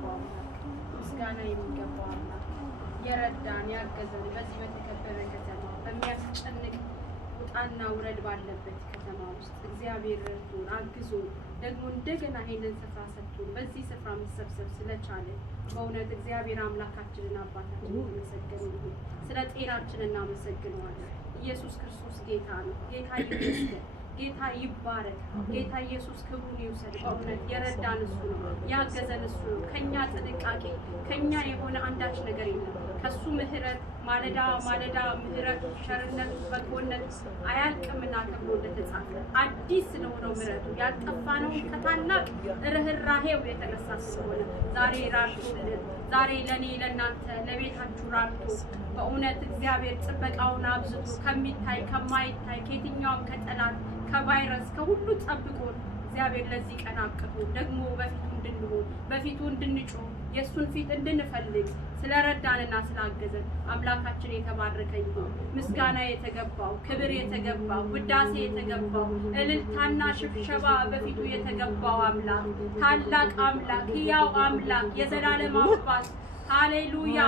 የሚገባው አምላክ ምስጋና የሚገባው አምላክ የረዳን ያገዘን በዚህ በተከበረ ከተማ በሚያስጨንቅ ቁጣና ውረድ ባለበት ከተማ ውስጥ እግዚአብሔር ረድቶን አግዞ ደግሞ እንደገና ይሄንን ስፍራ ሰጥቶን በዚህ ስፍራ መሰብሰብ ስለቻለ በእውነት እግዚአብሔር አምላካችንን አባታችንን እናመሰግነው ይሁን። ስለ ጤናችን እናመሰግነዋለን። ኢየሱስ ክርስቶስ ጌታ ነው። ጌታ ይመስገን። ጌታ ይባረክ። ጌታ ኢየሱስ ክብሩን ይውሰድ። በእውነት የረዳን እሱ ነው፣ ያገዘን እሱ ነው። ከኛ ጥንቃቄ ከኛ የሆነ አንዳች ነገር የለም። ከሱ ምህረት ማለዳ ማለዳ ምህረት ቸርነት በጎነት አያልቅምና ተብሎ እንደተጻፈ አዲስ ስለሆነው ምህረቱ ያልጠፋነው ከታላቅ ርህራሄው የተነሳ ስለሆነ ዛሬ ራርቶልን ዛሬ ለኔ ለናንተ ለቤታችሁ ራርቶ በእውነት እግዚአብሔር ጥበቃውን አብዝቶ ከሚታይ ከማይታይ ከየትኛውም ከጠላት ከቫይረስ ከሁሉ ጠብቆን እግዚአብሔር ለዚህ ቀን አብቅቶ ደግሞ በፊቱ እንድንሆን በፊቱ እንድንጮህ የሱን ፊት እንድንፈልግ ስለረዳንና ስላገዘን አምላካችን የተባረከ ይሁን። ምስጋና የተገባው ክብር የተገባው ውዳሴ የተገባው እልልታና ሽብሸባ በፊቱ የተገባው አምላክ ታላቅ አምላክ ሕያው አምላክ የዘላለም አባት ሃሌሉያ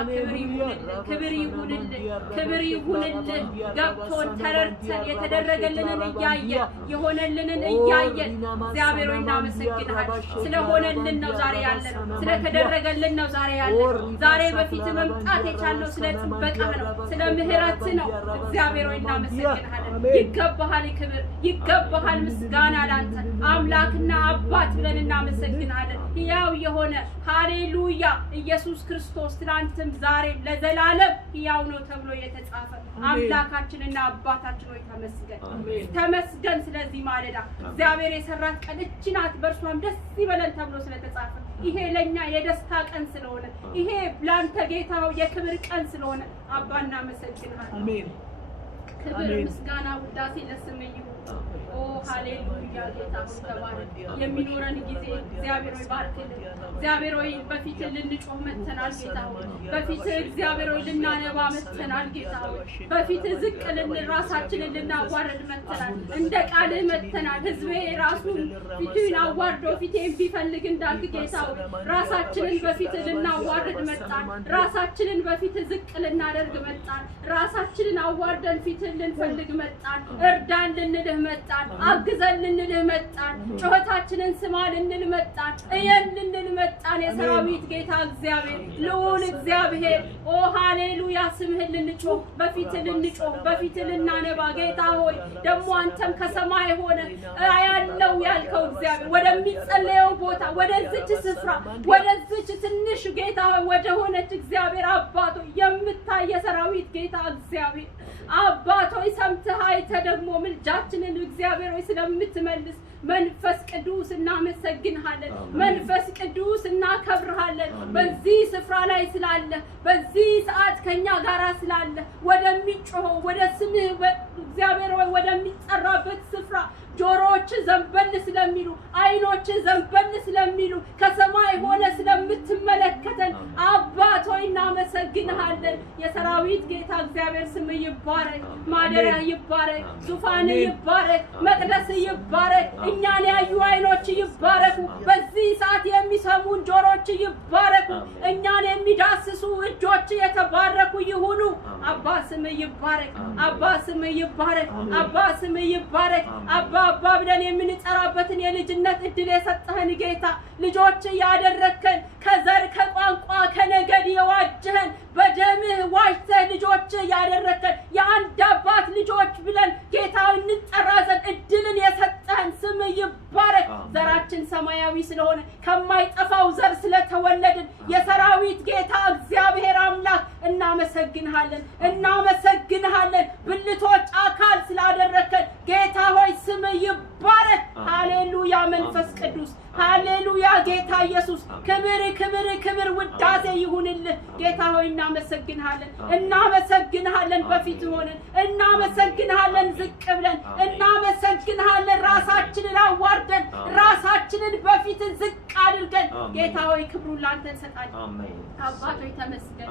ክብር ይሁንልህ ክብር ይሁንልህ። ገብቶን ተረድተን የተደረገልንን እያየን የሆነልንን እያየን እግዚአብሔር ሆይ እናመሰግንሃለን። ስለሆነልን ነው ዛሬ ያለነው፣ ስለተደረገልን ነው ዛሬ ያለነው። ዛሬ በፊት መምጣት የቻልነው ስለ ጥበቃህ ነው፣ ስለ ምህረት ነው። እግዚአብሔር ሆይ እናመሰግንሃለን። ይገባሃል ክብር፣ ይገባሃል ምስጋና ላንተ አምላክና አባት ብለን እናመሰግንሃለን። ሕያው የሆነ ሃሌሉያ ኢየሱስ ክርስቶስ ትናንትም ዛሬም ለዘላለም ሕያው ነው ተብሎ የተጻፈ አምላካችንና አባታችን ሆይ ተመስገን ተመስገን። ስለዚህ ማለዳ እግዚአብሔር የሰራት ቀን እቺ ናት፣ በእርሷም ደስ ይበለን ተብሎ ስለተጻፈ ይሄ ለኛ የደስታ ቀን ስለሆነ ይሄ ላንተ ጌታ የክብር ቀን ስለሆነ አባ እናመሰግንሃለን። አሜን። ክብር ምስጋና ውዳሴ ለስምህ ይሁን። ኦ ሃሌሉያ ጌታ ሆይ ተባረክ። የሚኖረን ጊዜ እግዚአብሔር ሆይ ባርክልን። እግዚአብሔር ሆይ በፊት ልንጮህ መተናል ጌታ ሆይ በፊት እግዚአብሔር ሆይ ልናነባ መተናል ጌታ ሆይ በፊት ዝቅ ልንል ራሳችንን ልናዋርድ መተናል። እንደ ቃልህ መተናል። ህዝቤ ራሱን ፊቱን አዋርዶ ፊቴን ቢፈልግ እንዳልክ ጌታ ሆይ ራሳችንን በፊት ልናዋርድ መጣን። ራሳችንን በፊት ዝቅ ልናደርግ መጣን። ራሳችንን አዋርደን ፊት ልንፈልግ መጣን። እርዳን ልንልህ መጣን። አግዘን ልንልህ መጣን። ጩኸታችንን ስማ ልንል መጣን። እየን ልንል መጣን። የሰራዊት ጌታ እግዚአብሔር ልዑል እግዚአብሔር ኦ ሃሌሉያ ስምህን ልንጮህ በፊት ልንጮህ በፊት ልናነባ ጌታ ሆይ ደግሞ አንተም ከሰማይ ሆነ ያለው ያልከው እግዚአብሔር ወደሚጸለየው ቦታ ወደዚች ስፍራ ወደዚች ትንሽ ጌታ ሆይ ወደ ሆነች እግዚአብሔር አባቶ የምታይ የሰራዊት ጌታ እግዚአብሔር አባቶ ሰምተህ አይተህ ደግሞ ምልጃችንን እግዚአብሔር ሆይ ስለምትመልስ መንፈስ ቅዱስ እናመሰግንሃለን። መንፈስ ቅዱስ እናከብርሃለን። በዚህ ስፍራ ላይ ስላለ በዚህ ሰዓት ከኛ ጋር ስላለ ወደሚጮኸው ወደ ስምህ እግዚአብሔር ሆይ ወደሚጠራበት ስፍራ ጆሮዎች ዘንበል ስለሚሉ አይኖች ዘንበል ስለሚሉ ከሰማይ ሆነ ስለምትመለከተን አባት ሆይ እናመሰግንሃለን። የሰራዊት ጌታ እግዚአብሔር ስም ይባረክ። ማደሪያ ይባረክ። ዙፋን ይባረክ። መቅደስ ይባረክ። እኛን ያዩ አይኖች ይባረኩ። በዚህ ሰዓት የሚሰሙን ጆሮች ይባረኩ። እኛን የሚዳስሱ እጆች የተባረኩ ይሁኑ። አባ ስም ይባረክ። አባ ስም ይባረክ። አባ ስም ይባረክ። አባ ብለን የምንጠራበትን የልጅነት እድል የሰጠህን ጌታ ልጆች ያደረከን ከዘር ከቋንቋ ከነገድ የዋጀህን በደምህ ዋጅተህ ልጆች ያደረከን የአንድ አባት ልጆች ብለን ጌታ እንጠራ ዘንድ እድልን የሰጠህን ስም ይባረክ። ዘራችን ሰማያዊ ስለሆነ ከማይጠፋው ዘር ስለተወለድን የሰራዊት ጌታ እግዚአብሔር አምላክ እናመሰግንሃለን እናመሰግንሃለን። ብልቶች አካል ስላደረከን ጌታ ሆይ ስም ይባረክ። ሃሌሉያ መንፈስ ቅዱስ ሃሌሉያ ጌታ ኢየሱስ ክብር ክብር ክብር ውዳሴ ይሁንልህ። ጌታ ሆይ እናመሰግንሃለን እናመሰግንሃለን። በፊት ሆነን እናመሰግንሃለን። ዝቅ ብለን እናመሰግንሃለን። ራሳችንን አዋርደን ራሳችንን በፊት ዝቅ አድርገን ጌታ ሆይ ክብሩን ላንተ እንሰጣለን። አባት ሆይ ተመስገን።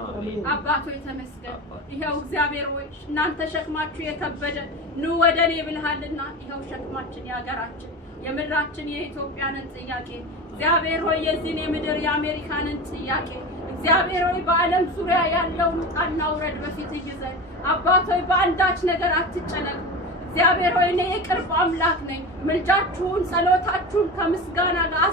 አባት ሆይ ተመስገን። ይሄው እግዚአብሔር ሆይ እናንተ ሸክማችሁ የከበደ ኑ ወደኔ ብለሃልና ይሄው ሸክማችን ያገራችን የምድራችን የኢትዮጵያንን ጥያቄ እግዚአብሔር ሆይ የዚህን የምድር የአሜሪካንን ጥያቄ እግዚአብሔር ሆይ በዓለም ዙሪያ ያለውን ውጣና ውረድ በፊት ይዘን አባት ሆይ በአንዳች ነገር አትጨነቁ። እግዚአብሔር ሆይ እኔ የቅርብ አምላክ ነኝ፣ ምልጃችሁን ጸሎታችሁን ከምስጋና ጋር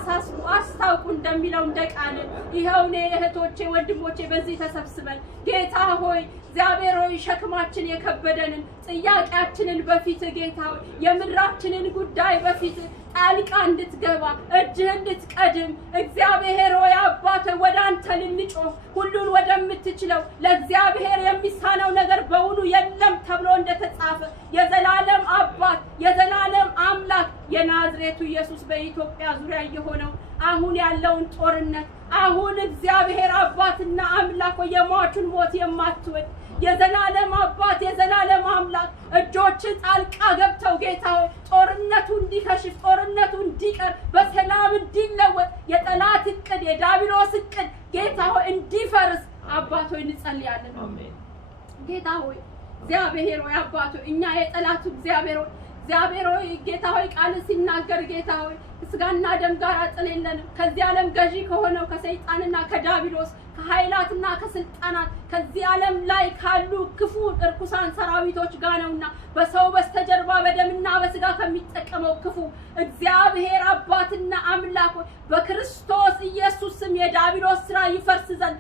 አስታውቁ እንደሚለው እንደቃል ይኸው እኔ እህቶቼ ወንድሞቼ በዚህ ተሰብስበን ጌታ ሆይ እግዚአብሔር ሆይ ሸክማችን የከበደንን ጥያቄያችንን በፊት ጌታ ሆይ የምድራችንን ጉዳይ በፊት ጣልቃ እንድትገባ እጅህ እንድትቀድም እግዚአብሔር ሆይ አባት ወደ አንተ ልንጮህ ሁሉን ወደምትችለው ለእግዚአብሔር የሚሳነው ነገር በውኑ የለም ተብሎ እንደተጻፈ የዘላለም አባት የዘላለም አምላክ የናዝሬቱ ኢየሱስ በኢትዮጵያ ዙሪያ የሆነው አሁን ያለውን ጦርነት አሁን እግዚአብሔር አባትና አምላክ የሟቹን ሞት የማትወድ የዘላለም አባት የዘላለም አምላክ እጆች ጣልቃ ገብተው ጌታ ሆይ ጦርነቱ እንዲከሽፍ ጦርነቱ እንዲቀር በሰላም እንዲለወጥ የጠላት እቅድ የዳቢሎስ እቅድ ጌታ ሆይ እንዲፈርስ አባት ሆይ እንጸልያለን። አሜን። ጌታ ሆይ እግዚአብሔር ሆይ አባት ሆይ እኛ የጠላቱ እግዚአብሔር ሆይ ጌታ ሆይ ቃል ሲናገር ጌታ ሆይ ስጋና ደም ጋር ጥል የለንም ከዚህ ዓለም ገዢ ከሆነው ከሰይጣንና ከዳቢሎስ ከኃይላትና ከስልጣናት ከዚህ ዓለም ላይ ካሉ ክፉ እርኩሳን ሰራዊቶች ጋር ነውና በሰው በስተጀርባ በደምና በስጋ ከሚጠቀመው ክፉ እግዚአብሔር አባትና አምላክ በክርስቶስ ኢየሱስ ስም የዳቢሎስ ስራ ይፈርስ ዘንድ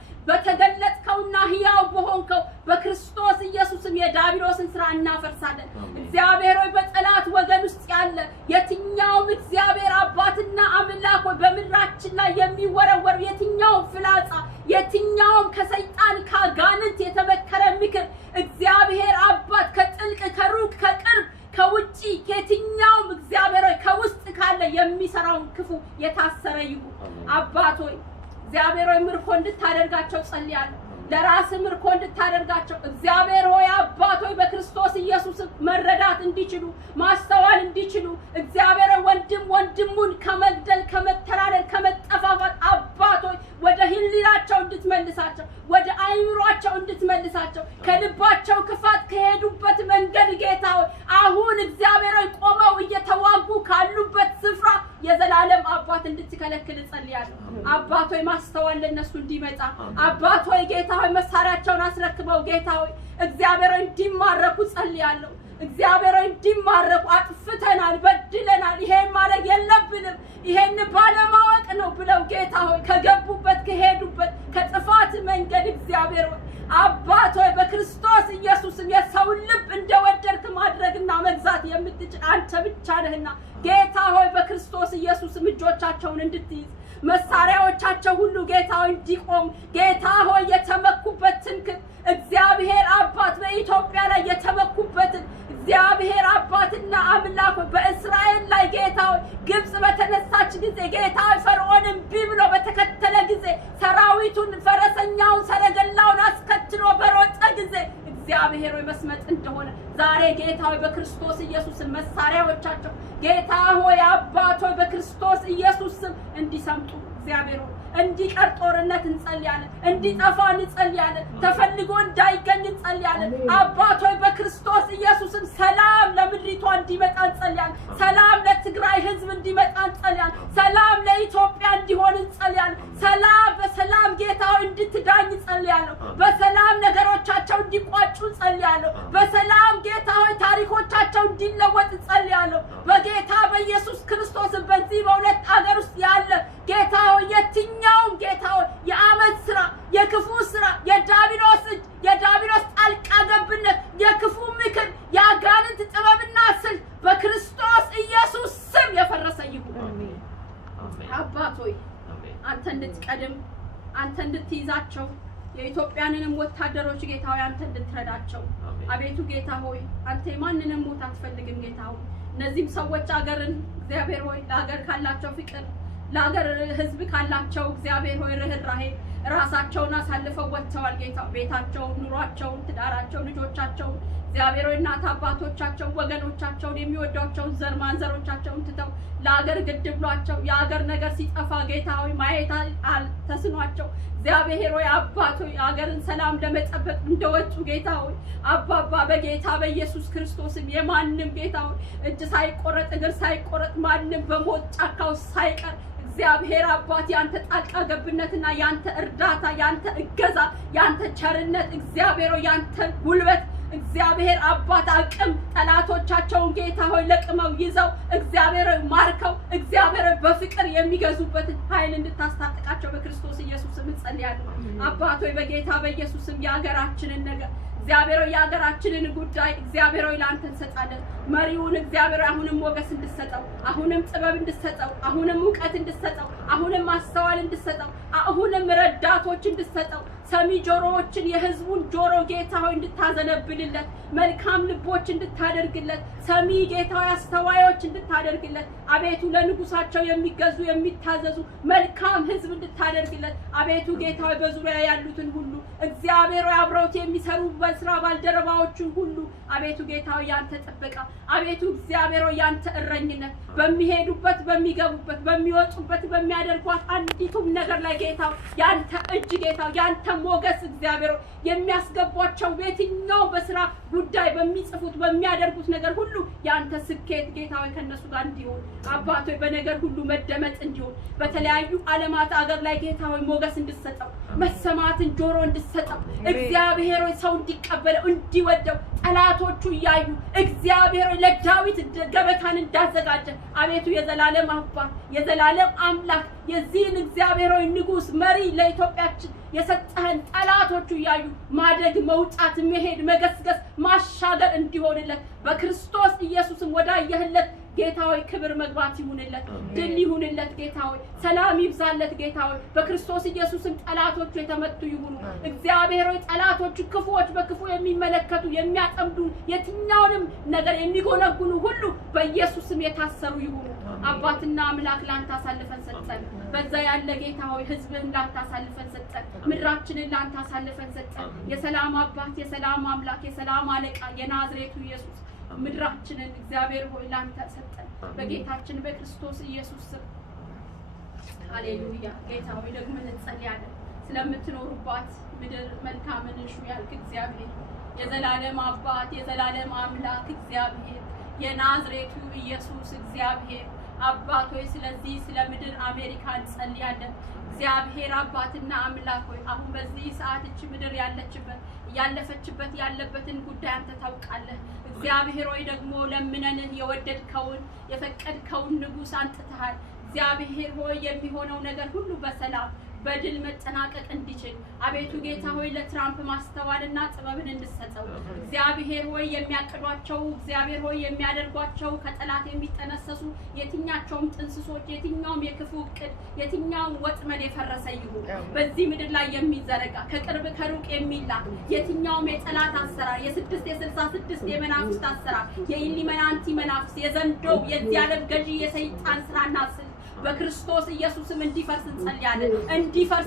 በተገለጥከውና ሕያው በሆንከው በክርስቶስ ኢየሱስ ስም የዳቢሎስን ስራ እናፈርሳለን። እግዚአብሔር ሆይ በጠላት ወገን ውስጥ ያለ የትኛውም እግዚአብሔር አባትና አምላክ በምድራችን ላይ የሚወረወር የትኛውም ፍላጻ የትኛውም ከሰይጣን ካጋንንት የተመከረ ምክር እግዚአብሔር አባት ከጥልቅ ከሩቅ ከቅርብ ከውጪ ከየትኛውም እግዚአብሔር ከውስጥ ካለ የሚሰራውን ክፉ የታሰረ ይሁን። አባት ሆይ እግዚአብሔር ሆይ ምርኮ እንድታደርጋቸው ጸልያለሁ። ለራስ ምርኮ እንድታደርጋቸው እግዚአብሔር ሆይ አባት ሆይ በክርስቶስ ኢየሱስ መረዳት እንዲችሉ ማስተዋል እንዲችሉ እግዚአብሔር ወንድም ወንድሙን ከመግደል ከመተላለል ከመጠፋፋት አባት ሆይ ወደ ህሊናቸው እንድትመልሳቸው ወደ አይምሮአቸው እንድትመልሳቸው ከልባቸው ክፋት ከሄዱበት መንገድ ጌታ ሆይ አሁን እግዚአብሔር ሆይ ቆመው እየተዋጉ ካሉበት ስፍራ የዘላለም አባት እንድትከለክል ጸልያለሁ። አባት ሆይ ማስተዋል ለነሱ እንዲመጣ አባት ሆይ ጌታ ሆይ መሳሪያቸውን አስረክበው ጌታ ሆይ እግዚአብሔር እንዲማረኩ ጸልያለሁ። እግዚአብሔር እንዲማረኩ አጥፍተናል በድለናል ይሄን ማድረግ የለብንም ይሄን ባለማወቅ ነው ብለው ጌታ ሆይ ከገቡበት ከሄዱበት ከጥፋት መንገድ እግዚአብሔር ሆይ አባት ሆይ በክርስቶስ ኢየሱስም የሰው ልብ እንደወደድክ ማድረግና መግዛት የምትችል አንተ ብቻ ነህና ጌታ ሆይ በክርስቶስ ኢየሱስም እጆቻቸውን እንድትይዝ መሳሪያዎቻቸው ሁሉ ጌታ ሆይ እንዲቆም ጌታ ሆይ የተመኩበት ትምክህት እግዚአብሔር አባት በኢትዮጵያ ላይ የተመኩበትን እግዚአብሔር አባትና አምላክ በእስራኤል ላይ ጌታ ሆይ ግብጽ በተነሳች ጊዜ ጌታ ፈርዖንን ቢብሎ በተከተለ ጊዜ ሰራዊቱን ፈረሰኛውን ሰረገላውን አስከትሎ በሮጠ ጊዜ እግዚአብሔር ሆይ መስመጥ እንደሆነ ዛሬ ጌታ ሆይ በክርስቶስ ኢየሱስ መሳሪያዎቻቸው ጌታ ሆይ አባት ሆይ በክርስቶስ ኢየሱስ እንዲሰምጡ እግዚአብሔር ሆይ እንዲቀር ጦርነት እንጸልያለን እንዲጠፋ እንጸልያለን ተፈልጎ እንዳይገኝ እንጸልያለን። አባት ሆይ በክርስቶስ ኢየሱስም ሰላም ለምድሪቷ እንዲመጣ እንጸልያለን። ሰላም ለትግራይ ህዝብ እንዲመጣ እንጸልያለን። ሰላም ለኢትዮጵያ እንዲሆን እንጸልያለን። ሰላም በሰላም ጌታ ሆይ እንድትዳኝ እንጸልያለን። በሰላም ነገሮቻቸው እንዲቋጩ እንጸልያለን። በሰላም ጌታ ሆይ ታሪኮቻቸው እንዲለወጥ እንጸልያለን። በጌታ በኢየሱስ ክርስቶስ በዚህ በሁለት ሀገር ውስጥ ያለ ጌታ ሆይ የትኛውም ጌታ ሆይ የአመት ስራ የክፉ ስራ የዳቢሎስ እጅ የዳቢሎስ ጣልቃ ገብነት የክፉ ምክር የአጋንንት ጥበብና ስልት በክርስቶስ ኢየሱስ ስም የፈረሰ ይሁን። አባት ሆይ አንተ እንድትቀድም አንተ እንድትይዛቸው የኢትዮጵያንንም ወታደሮች ጌታ ሆይ አንተ እንድትረዳቸው አቤቱ ጌታ ሆይ አንተ የማንንም ሞት አትፈልግም ጌታ ሆይ እነዚህም ሰዎች አገርን እግዚአብሔር ሆይ ለሀገር ካላቸው ፍቅር ለሀገር ህዝብ ካላቸው እግዚአብሔር ሆይ ርህራሄ ራሳቸውን አሳልፈው ወጥተዋል ጌታ ቤታቸውን ኑሯቸውን ትዳራቸውን ልጆቻቸውን እግዚአብሔር ሆይ እናት አባቶቻቸው ወገኖቻቸውን የሚወዷቸውን ዘር ማንዘሮቻቸውን ትተው ለሀገር ግድ ብሏቸው የሀገር ነገር ሲጠፋ ጌታ ሆይ ማየት ተስኗቸው እግዚአብሔር ሆይ አባት ሆይ ሀገርን ሰላም ለመጠበቅ እንደወጡ ጌታ ሆይ አባባ በጌታ በኢየሱስ ክርስቶስም የማንም ጌታ ሆይ እጅ ሳይቆረጥ እግር ሳይቆረጥ ማንም በሞት ጫካው ሳይቀር እግዚአብሔር አባት ያንተ ጣልቃ ገብነትና ያንተ እርዳታ ያንተ እገዛ ያንተ ቸርነት እግዚአብሔር ሆይ ያንተ ጉልበት እግዚአብሔር አባት አቅም ጠላቶቻቸውን ጌታ ሆይ ለቅመው ይዘው እግዚአብሔር ማርከው እግዚአብሔር በፍቅር የሚገዙበት ኃይል እንድታስታጥቃቸው በክርስቶስ ኢየሱስም ጸልያለሁ። አባት ሆይ በጌታ በኢየሱስም የሀገራችንን ነገር እግዚአብሔር ሆይ የሀገራችንን ጉዳይ እግዚአብሔር ሆይ ላንተ እንሰጣለን። መሪውን እግዚአብሔር አሁንም ሞገስ እንድሰጠው አሁንም ጥበብ እንድሰጠው አሁንም ዕውቀት እንድሰጠው አሁንም ማስተዋል እንድሰጠው አሁንም ረዳቶች እንድሰጠው ሰሚ ጆሮዎችን የህዝቡን ጆሮ ጌታ ሆይ እንድታዘነብልለት መልካም ልቦች እንድታደርግለት ሰሚ ጌታ ሆይ አስተዋዮች እንድታደርግለት አቤቱ ለንጉሳቸው የሚገዙ የሚታዘዙ መልካም ህዝብ እንድታደርግለት አቤቱ ጌታ ሆይ በዙሪያ ያሉትን ሁሉ እግዚአብሔር ሆይ አብረውት የሚሰሩ በስራ ባልደረባዎችን ሁሉ አቤቱ ጌታ ሆይ ያንተ ጥበቃ አቤቱ እግዚአብሔር ሆይ ያንተ እረኝነት በሚሄዱበት በሚገቡበት በሚወጡበት በሚያደርጓት አንዲቱም ነገር ላይ ጌታ ያንተ እጅ ጌታ ያንተ ሞገስ እግዚአብሔር የሚያስገቧቸው በየትኛው በስራ ጉዳይ በሚጽፉት በሚያደርጉት ነገር ሁሉ ያንተ ስኬት ጌታ ሆይ ከነሱ ጋር እንዲሆን አባቶ በነገር ሁሉ መደመጥ እንዲሆን በተለያዩ ዓለማት አገር ላይ ጌታ ሆይ ሞገስ እንድሰጠው መሰማትን ጆሮ እንድሰጠው እግዚአብሔር ሆይ ሰው እንዲቀበለው እንዲወደው ጠላቶቹ ያዩ እግዚአብሔር ሆይ ለዳዊት ገበታን እንዳዘጋጀ አቤቱ የዘላለም አባት የዘላለም አምላክ የዚህን እግዚአብሔር ሆይ ንጉስ መሪ ለኢትዮጵያችን የሰጠህን ጠላቶቹ ያዩ ማደግ መውጣት መሄድ መገስገስ ማሻገር እንዲሆንለት በክርስቶስ ኢየሱስም ወዳየህለት ጌታ ሆይ ክብር መግባት ይሁንለት ድል ይሁንለት ጌታ ሆይ ሰላም ይብዛለት ጌታ ሆይ በክርስቶስ ኢየሱስም ጠላቶቹ የተመቱ ይሁኑ እግዚአብሔር ሆይ ጠላቶቹ ክፉዎች በክፉ የሚመለከቱ የሚያጠምዱ የትኛውንም ነገር የሚጎነጉኑ ሁሉ በኢየሱስም የታሰሩ ይሁኑ አባትና አምላክ ላንተ አሳልፈን ሰጠን በዛ ያለ ጌታ ሆይ ህዝብህን ላንተ አሳልፈን ሰጠን ምድራችንን ላንተ አሳልፈን ሰጠን የሰላም አባት የሰላም አምላክ የሰላም አለቃ የናዝሬቱ ኢየሱስ ምድራችንን እግዚአብሔር ሆይ ላንተ ሰጠን በጌታችን በክርስቶስ ኢየሱስ ስም ሃሌሉያ ጌታ ሆይ ደግሞ እንጸልያለን ስለምትኖሩባት ምድር መልካምን እሹ ያልክ እግዚአብሔር የዘላለም አባት የዘላለም አምላክ እግዚአብሔር የናዝሬቱ ኢየሱስ እግዚአብሔር አባት ሆይ ስለዚህ ስለ ምድር አሜሪካ እንጸልያለን እግዚአብሔር አባትና አምላክ ሆይ አሁን በዚህ ሰዓት እቺ ምድር ያለችበት ያለፈችበት ያለበትን ጉዳይ አንተ ታውቃለህ እግዚአብሔር ሆይ ደግሞ ለምነንህ የወደድከውን የፈቀድከውን ንጉስ አንጥተሃል እግዚአብሔር ሆይ የሚሆነው ነገር ሁሉ በሰላም በድል መጠናቀቅ እንዲችል አቤቱ ጌታ ሆይ ለትራምፕ ማስተዋልና ጥበብን እንድሰጠው እግዚአብሔር ሆይ የሚያቀዷቸው እግዚአብሔር ሆይ የሚያደርጓቸው ከጠላት የሚጠነሰሱ የትኛቸውም ጥንስሶች የትኛውም የክፉ ዕቅድ የትኛውም ወጥመድ የፈረሰ ይሁን በዚህ ምድር ላይ የሚዘረጋ ከቅርብ ከሩቅ የሚላክ የትኛውም የጠላት አሰራር የ666 የመናፍስት አሰራር የኢሊመናንቲ መናፍስት የዘንዶው የዚህ ዓለም ገዢ የሰይጣን ስራና በክርስቶስ ኢየሱስም እንዲፈርስ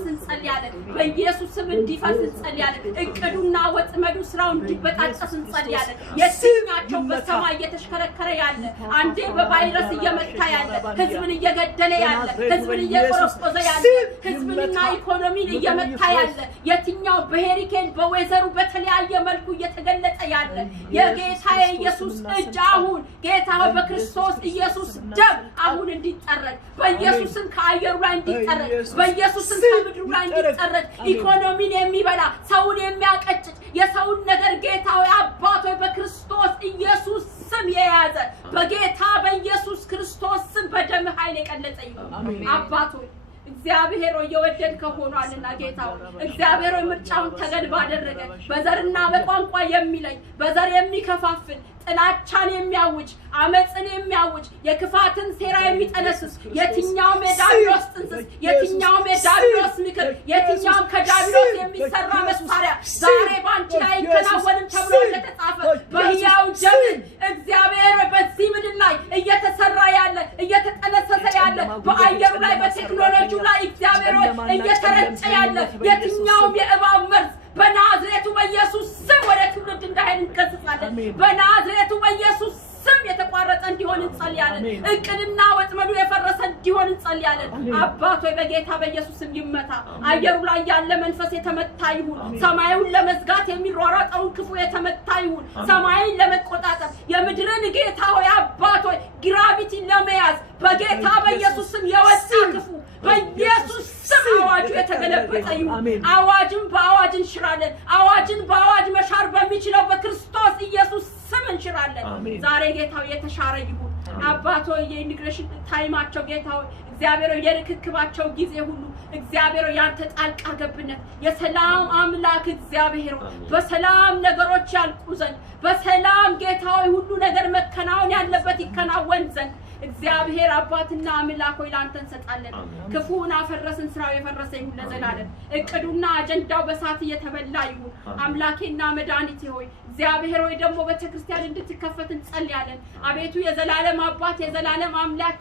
እንጸልያለን በኢየሱስም እንዲፈርስ እንጸልያለን እቅዱና ወጥመዱ ስራው እንዲበጣጠስ እንጸልያለን የትኛቸው በሰማይ እየተሽከረከረ ያለ አንዴ በቫይረስ እየመታ ያለ ህዝብን እየገደለ ያለ ህዝብን እየቆረቆዘ ያለ ህዝብንና ኢኮኖሚን እየመታ ያለ የትኛው በሄሪኬን በወይዘሩ በተለያየ መልኩ እየተገለጠ ያለ የጌታ ኢየሱስ እጅ አሁን ጌታ በክርስቶስ ኢየሱስ ደም አሁን እንዲጠረግ በኢየሱስም ከአየሩ ላይ እንዲጠረግ በኢየሱስም ከምድሩ ላይ እንዲጠረግ ኢኮኖሚን የሚበላ ሰውን የሚያቀጭጭ የሰውን ነገር ጌታ ሆይ አባት ሆይ በክርስቶስ ኢየሱስ ስም የያዘ በጌታ በኢየሱስ ክርስቶስ ስም በደም ኃይል የቀለጠ ይሁን አባት ሆይ እግዚአብሔር ሆይ የወደድከው ሆኗልና ጌታ ሆይ እግዚአብሔር ሆይ ምርጫውን ተገድ ባደረገ በዘርና በቋንቋ የሚለይ በዘር የሚከፋፍል ጥላቻን የሚያውጅ አመጽን የሚያውጅ የክፋትን ሴራ የሚጠነስስ የትኛውም የዳቢሎስ ጥንስስ የትኛውም የዳቢሎስ ምክር የትኛውም ከዳቢሎስ የሚሰራ መሳሪያ ዛሬ ባንቺ ላይ ይከናወንም ተብሎ እንደተጻፈ በሕያው ደም እግዚአብሔር በዚህ ምድር ላይ እየተሰራ ያለ እየተጠነሰሰ ያለ በአየሩ ላይ በቴክኖሎጂው ላይ እግዚአብሔር እየተረጨ ያለ የትኛውም የእባብ መርዝ በናዝሬቱ በኢየሱስ ስም ወደ ትውልድ እንዳይሄድ እንገስጻለን እንጠይቃለን። በናዝሬቱ በኢየሱስ ስም የተቋረጠ እንዲሆን እንጸልያለን። እቅድና ወጥመዱ የፈረሰ እንዲሆን እንጸልያለን። አባት ሆይ በጌታ በኢየሱስ ስም ይመታ። አየሩ ላይ ያለ መንፈስ የተመታ ይሁን። ሰማዩን ለመዝጋት የሚሯሯጠውን ክፉ የተመታ ይሁን። ሰማይን ለመቆጣጠር የምድርን ጌታ ሆይ አባት ሆይ ግራቪቲን ለመያዝ በጌታ በኢየሱስ ስም የወጣ ክፉ በኢየሱስ ስም አዋጁ የተገለበጠ ይሁን። አዋጅን በአዋጅ እንሽራለን። አዋጅን በአዋጅ መሻር በሚችለው በክርስቶስ ኢየሱስ ስም እንሽራለን። ዛሬ ጌታው የተሻረ ይሁን። አባቶ የኢሚግሬሽን ታይማቸው ጌታው እግዚአብሔር የርክክባቸው ጊዜ ሁሉ እግዚአብሔር ያንተ ጣልቃ ገብነት የሰላም አምላክ እግዚአብሔር በሰላም ነገሮች ያልቁ ዘንድ በሰላም ጌታው ሁሉ ነገር መከናወን ያለበት ይከናወን ዘንድ እግዚአብሔር አባትና አምላክ ሆይ ላንተ እንሰጣለን። ክፉን አፈረስን፣ ስራው የፈረሰ ይሁን ለዘላለም። እቅዱና አጀንዳው በሳት እየተበላ ይሁን። አምላኬና መድኃኒቴ ሆይ እግዚአብሔር ሆይ ደግሞ ቤተክርስቲያን እንድትከፈት እንጸልያለን። አቤቱ የዘላለም አባት የዘላለም አምላክ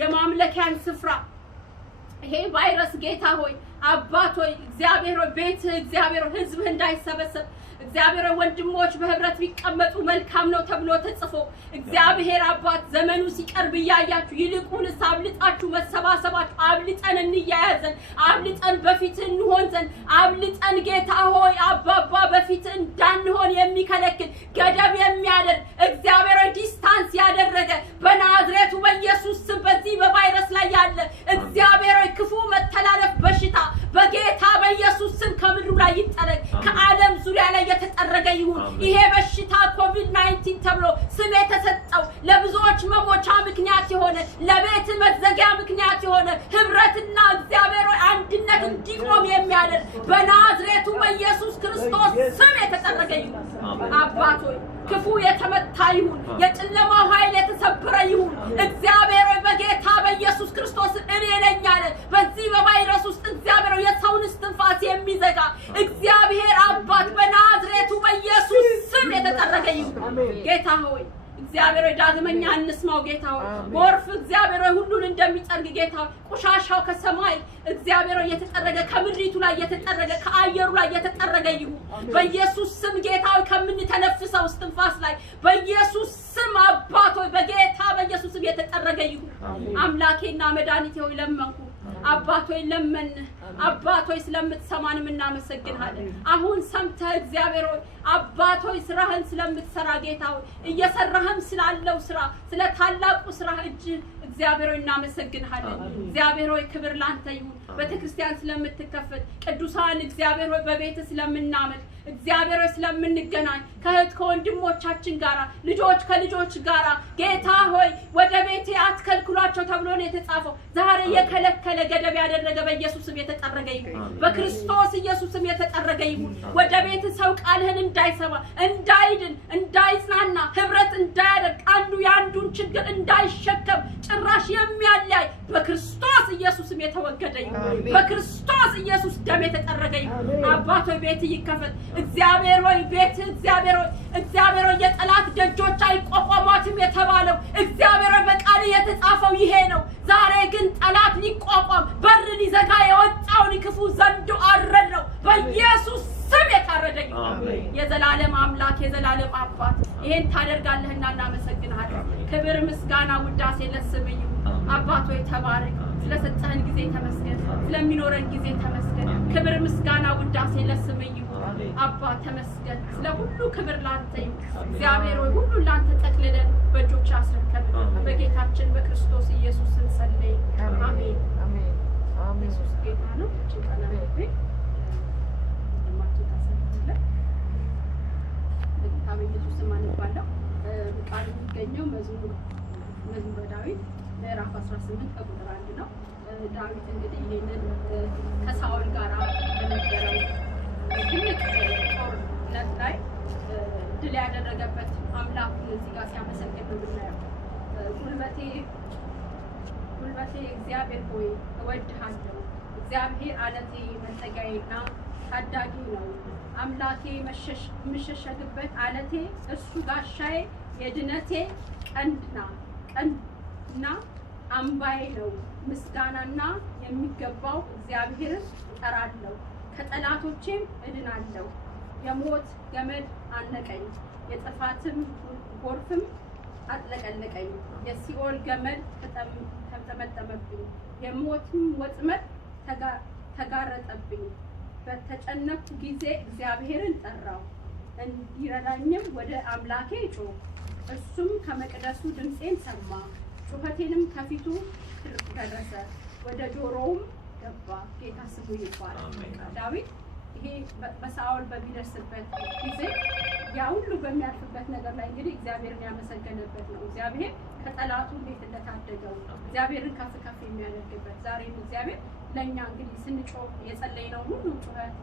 የማምለኪያን ስፍራ ይሄ ቫይረስ ጌታ ሆይ አባት ሆይ እግዚአብሔር ሆይ ቤት እግዚአብሔር ህዝብ እንዳይሰበሰብ እግዚአብሔር ወንድሞች በህብረት ቢቀመጡ መልካም ነው ተብሎ ተጽፎ እግዚአብሔር አባት ዘመኑ ሲቀርብ ያያችሁ ይልቁንስ አብልጣችሁ መሰባሰባችሁ አብልጠን እንያያዘን አብልጠን በፊት እንሆን ዘንድ አብልጠን ጌታ ሆይ አባባ በፊት እንዳንሆን የሚከለክል ገደብ የሚያደርግ እግዚአብሔር ዲስታንስ ያደረገ በናዝሬቱ በኢየሱስ ስም በዚህ በቫይረስ ላይ ያለ እግዚአብሔር ክፉ መተላለፍ በሽታ በጌታ በኢየሱስ ስም ከምድሩ ላይ ይጠረግ ከዓለም ዙሪያ ላይ የተጠረገ ይሁን። ይሄ በሽታ ኮቪድ-19 ተብሎ ስም የተሰጠው ለብዙዎች መሞቻ ምክንያት የሆነ ለቤት መዘጊያ ምክንያት የሆነ ህብረትና እግዚአብሔር አንድነት እንዲቆም የሚያደርግ በናዝሬቱ በኢየሱስ ክርስቶስ ስም የተጠረገ ይሁን። አባት ሆይ ክፉ የተመታ ይሁን። የጨለማው ኃይል የተሰበረ ይሁን። እግዚአብሔር በጌታ በኢየሱስ ክርስቶስ እኔ ነኝ አለ በዚህ በቫይረስ ውስጥ እግዚአብሔር የሰውን እስትንፋስ የሚዘጋ እግዚአብሔር አባት በናዝሬቱ በኢየሱስ ስም የተጠረገ ይሁን። ጌታ ሆይ እግዚአብሔር ዳግመኛ እንስማው። ጌታ ሆይ ጎርፍ እግዚአብሔር ሁሉን እንደሚጠርግ ጌታ ቆሻሻው ከሰማይ እግዚአብሔር የተጠረገ ከምድሪቱ ላይ የተጠረገ ከአየሩ ላይ የተጠረገ ይሁን በኢየሱስ ስም። ጌታ ሆይ ከምንተነፍሰው እስትንፋስ ላይ በኢየሱስ ስም አባት ሆይ በጌታ በኢየሱስ ስም የተጠረገ ይሁን። አምላኬና መድኃኒቴ ሆይ ለመንኩ አባት ሆይ ለመን አባት ሆይ ስለምትሰማንም እናመሰግንሃለን። አሁን ሰምተህ እግዚአብሔር ሆይ አባት ሆይ ስራህን ስለምትሰራ ጌታ ሆይ እየሰራህም ስላለው ስራ ስለ ታላቁ ስራ እጅ እግዚአብሔር ሆይ እናመሰግንሃለን። እግዚአብሔር ሆይ ክብር ላንተ ይሁን። ቤተክርስቲያን ስለምትከፈት ቅዱሳን እግዚአብሔር ሆይ በቤት ስለምናመልክ እግዚአብሔር ሆይ ስለምንገናኝ ከእህት ከወንድሞቻችን ጋራ ልጆች ከልጆች ጋራ ጌታ ሆይ ወደ ቤቴ አትከልክሏቸው ተብሎ ነው የተጻፈው። ዛሬ የከለከለ ገደብ ያደረገ በኢየሱስ ስም የተጠረገ ይሁን። በክርስቶስ ኢየሱስ ስም የተጠረገ ይሁን። ወደ ቤት ሰው ቃልህን እንዳይሰማ እንዳይድን እንዳይጽናና ህብረት እንዳያደርግ አንዱ ያንዱን ችግር እንዳይሸከም ጭራሽ የሚያለያይ በክርስቶስ ኢየሱስ ስም የተወገደ ይሁን። በክርስቶስ ኢየሱስ ደም የተጠረገ ይሁን። አባት ሆይ ቤት ይከፈት። እግዚአብሔር ሆይ ቤት እግዚአብሔር ሆይ የጠላት ደጆች አይቋቋሟትም የተባለው እግዚአብሔር ሆይ በቃል የተጻፈው ይሄ ነው። ዛሬ ግን ጠላት ሊቋቋም በር ሊዘጋ የወጣውን ክፉ ዘንዶ አረደው በኢየሱስ ስም የታረደ ይሁን። የዘላለም አምላክ የዘላለም አባት ይሄን ታደርጋለህና እናመሰግንሃለን። ክብር ምስጋና ውዳሴ ለስምህ ይሁን። አባት ሆይ ተባረክ። ስለሰጠህን ጊዜ ተመስገን። ስለሚኖረን ጊዜ ተመስገን። ክብር ምስጋና ውዳሴ ለስምህ ይሁን። አባ ተመስገን። ስለሁሉ ክብር ላንተ ይሁን። እግዚአብሔር ሆይ ሁሉ ላንተ ጠቅልለን በእጆች አስረከብን። በጌታችን በክርስቶስ ኢየሱስ ስም ጸልይ። አሜን አሜን አሜን። ኢየሱስ ጌታ ነው። ጭቃና ቤት እንደማችሁ ታሰብኩለ በጌታ በኢየሱስ ስም አንባለው። ቃል የሚገኘው መዝሙር ዳዊት ምዕራፍ 18 ከቁጥር 1 ነው። ዳዊት እንግዲህ ይሄንን ከሳኦል ጋር በነበረው ትልቅ ጦርነት ላይ ድል ያደረገበት አምላኩን እዚህ ጋር ሲያመሰግን ነው የምናየው። ጉልበቴ እግዚአብሔር ሆይ እወድሃለሁ። እግዚአብሔር አለቴ መጠጊያዬና ታዳጊ ነው። አምላኬ የምሸሸግበት አለቴ እሱ ጋሻዬ የድነቴ ቀንድና አምባዬ ነው። ምስጋናና የሚገባው እግዚአብሔርን እጠራለሁ፣ ከጠላቶቼም እድናለሁ። የሞት ገመድ አነቀኝ፣ የጥፋትም ጎርፍም አጥለቀለቀኝ። የሲኦል ገመድ ተጠመጠመብኝ፣ የሞትም ወጥመድ ተጋረጠብኝ። በተጨነቅኩ ጊዜ እግዚአብሔርን ጠራው፣ እንዲረዳኝም ወደ አምላኬ ጮኽሁ። እርሱም ከመቅደሱ ድምፄን ሰማ፣ ጩኸቴንም ከፊቱ ደረሰ፣ ወደ ጆሮውም ገባ። ጌታ ስሙ ይባላል። ዳዊት ይሄ በሳኦል በሚደርስበት ጊዜ ያ ሁሉ በሚያልፍበት ነገር ላይ እንግዲህ እግዚአብሔርን ያመሰገነበት ነው። እግዚአብሔር ከጠላቱ እንዴት እንደታደገው እግዚአብሔርን ከፍ ከፍ የሚያደርግበት ዛሬም እግዚአብሔር ለእኛ እንግዲህ ስንጮህ የጸለይነው ሁሉ ጩኸት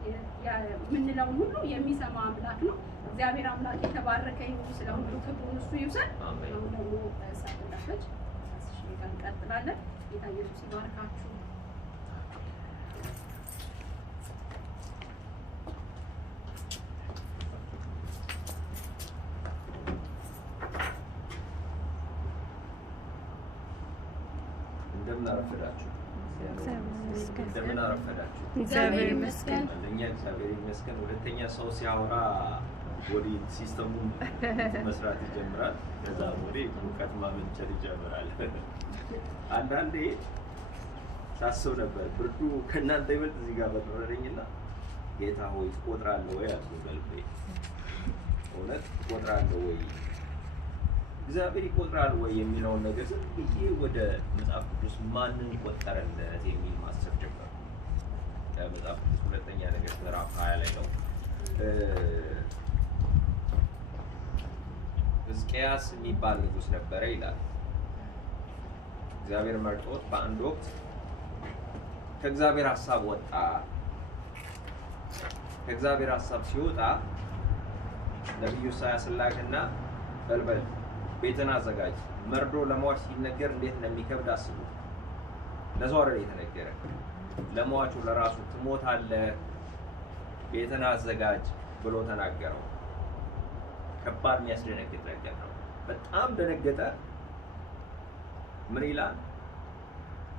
የምንለውን ሁሉ የሚሰማ አምላክ ነው። እግዚአብሔር አምላክ የተባረከ ይሁን። ስለ ሁሉ ክብሩን እሱ ይውሰድ። አሁን ደግሞ ሳትላፈች እንቀጥላለን። ጌታ ኢየሱስ ይባርካችሁ። እንደምን አረፈዳችሁ? እግዚአብሔር ይመስገን። አንደኛ እግዚአብሔር ይመስገን። ሁለተኛ ሰው ሲያወራ ወዲህ ሲስተሙን መስራት ይጀምራል። ከዛ ወዲህ ሙቀት ማመንጨት ይጀምራል። አንዳንዴ ሳስብ ነበር ብርዱ ከእናንተ ይበልጥ እዚህ ጋር በተወረደኝና ጌታ ሆይ ትቆጥራለህ ወይ አልኩ በልቤ። እውነት ትቆጥራለህ ወይ እግዚአብሔር ይቆጥራል ወይ የሚለውን ነገር ዝም ብዬ ወደ መጽሐፍ ቅዱስ ማንን ቆጠረለት የሚል ማሰብ ጀመርኩ። መጽሐፍ ቅዱስ ሁለተኛ ነገሥት ምዕራፍ 20 ላይ ነው። ሕዝቅያስ የሚባል ንጉሥ ነበረ ይላል። እግዚአብሔር መርጦት በአንድ ወቅት ከእግዚአብሔር ሐሳብ ወጣ። ከእግዚአብሔር ሐሳብ ሲወጣ ነቢዩ ኢሳያስን ላከና በልበል ቤትን አዘጋጅ። መርዶ ለሟች ሲነገር እንዴት እንደሚከብድ አስቡ። ለሰው አይደል የተነገረ፣ ለሟቹ ለራሱ ትሞታለህ፣ ቤትን አዘጋጅ ብሎ ተናገረው። ከባድ የሚያስደነግጥ ነገር ነው። በጣም ደነገጠ። ምን ይላል?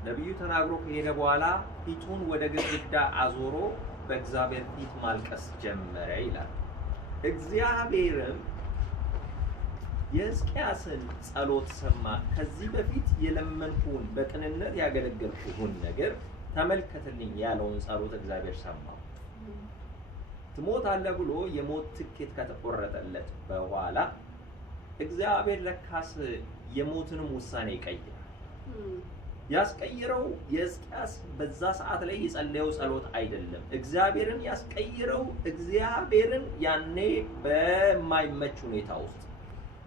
ነቢዩ ተናግሮ ከሄደ በኋላ ፊቱን ወደ ግድግዳ አዞሮ በእግዚአብሔር ፊት ማልቀስ ጀመረ ይላል። እግዚአብሔርም የሕዝቅያስን ጸሎት ሰማ። ከዚህ በፊት የለመንኩህን በቅንነት ያገለገልኩህን ነገር ተመልከትልኝ ያለውን ጸሎት እግዚአብሔር ሰማው። ትሞታለህ ብሎ የሞት ትኬት ከተቆረጠለት በኋላ እግዚአብሔር ለካስ የሞትንም ውሳኔ ይቀይራል። ያስቀይረው የሕዝቅያስ በዛ ሰዓት ላይ የጸለየው ጸሎት አይደለም። እግዚአብሔርን ያስቀይረው እግዚአብሔርን ያኔ በማይመች ሁኔታ ውስጥ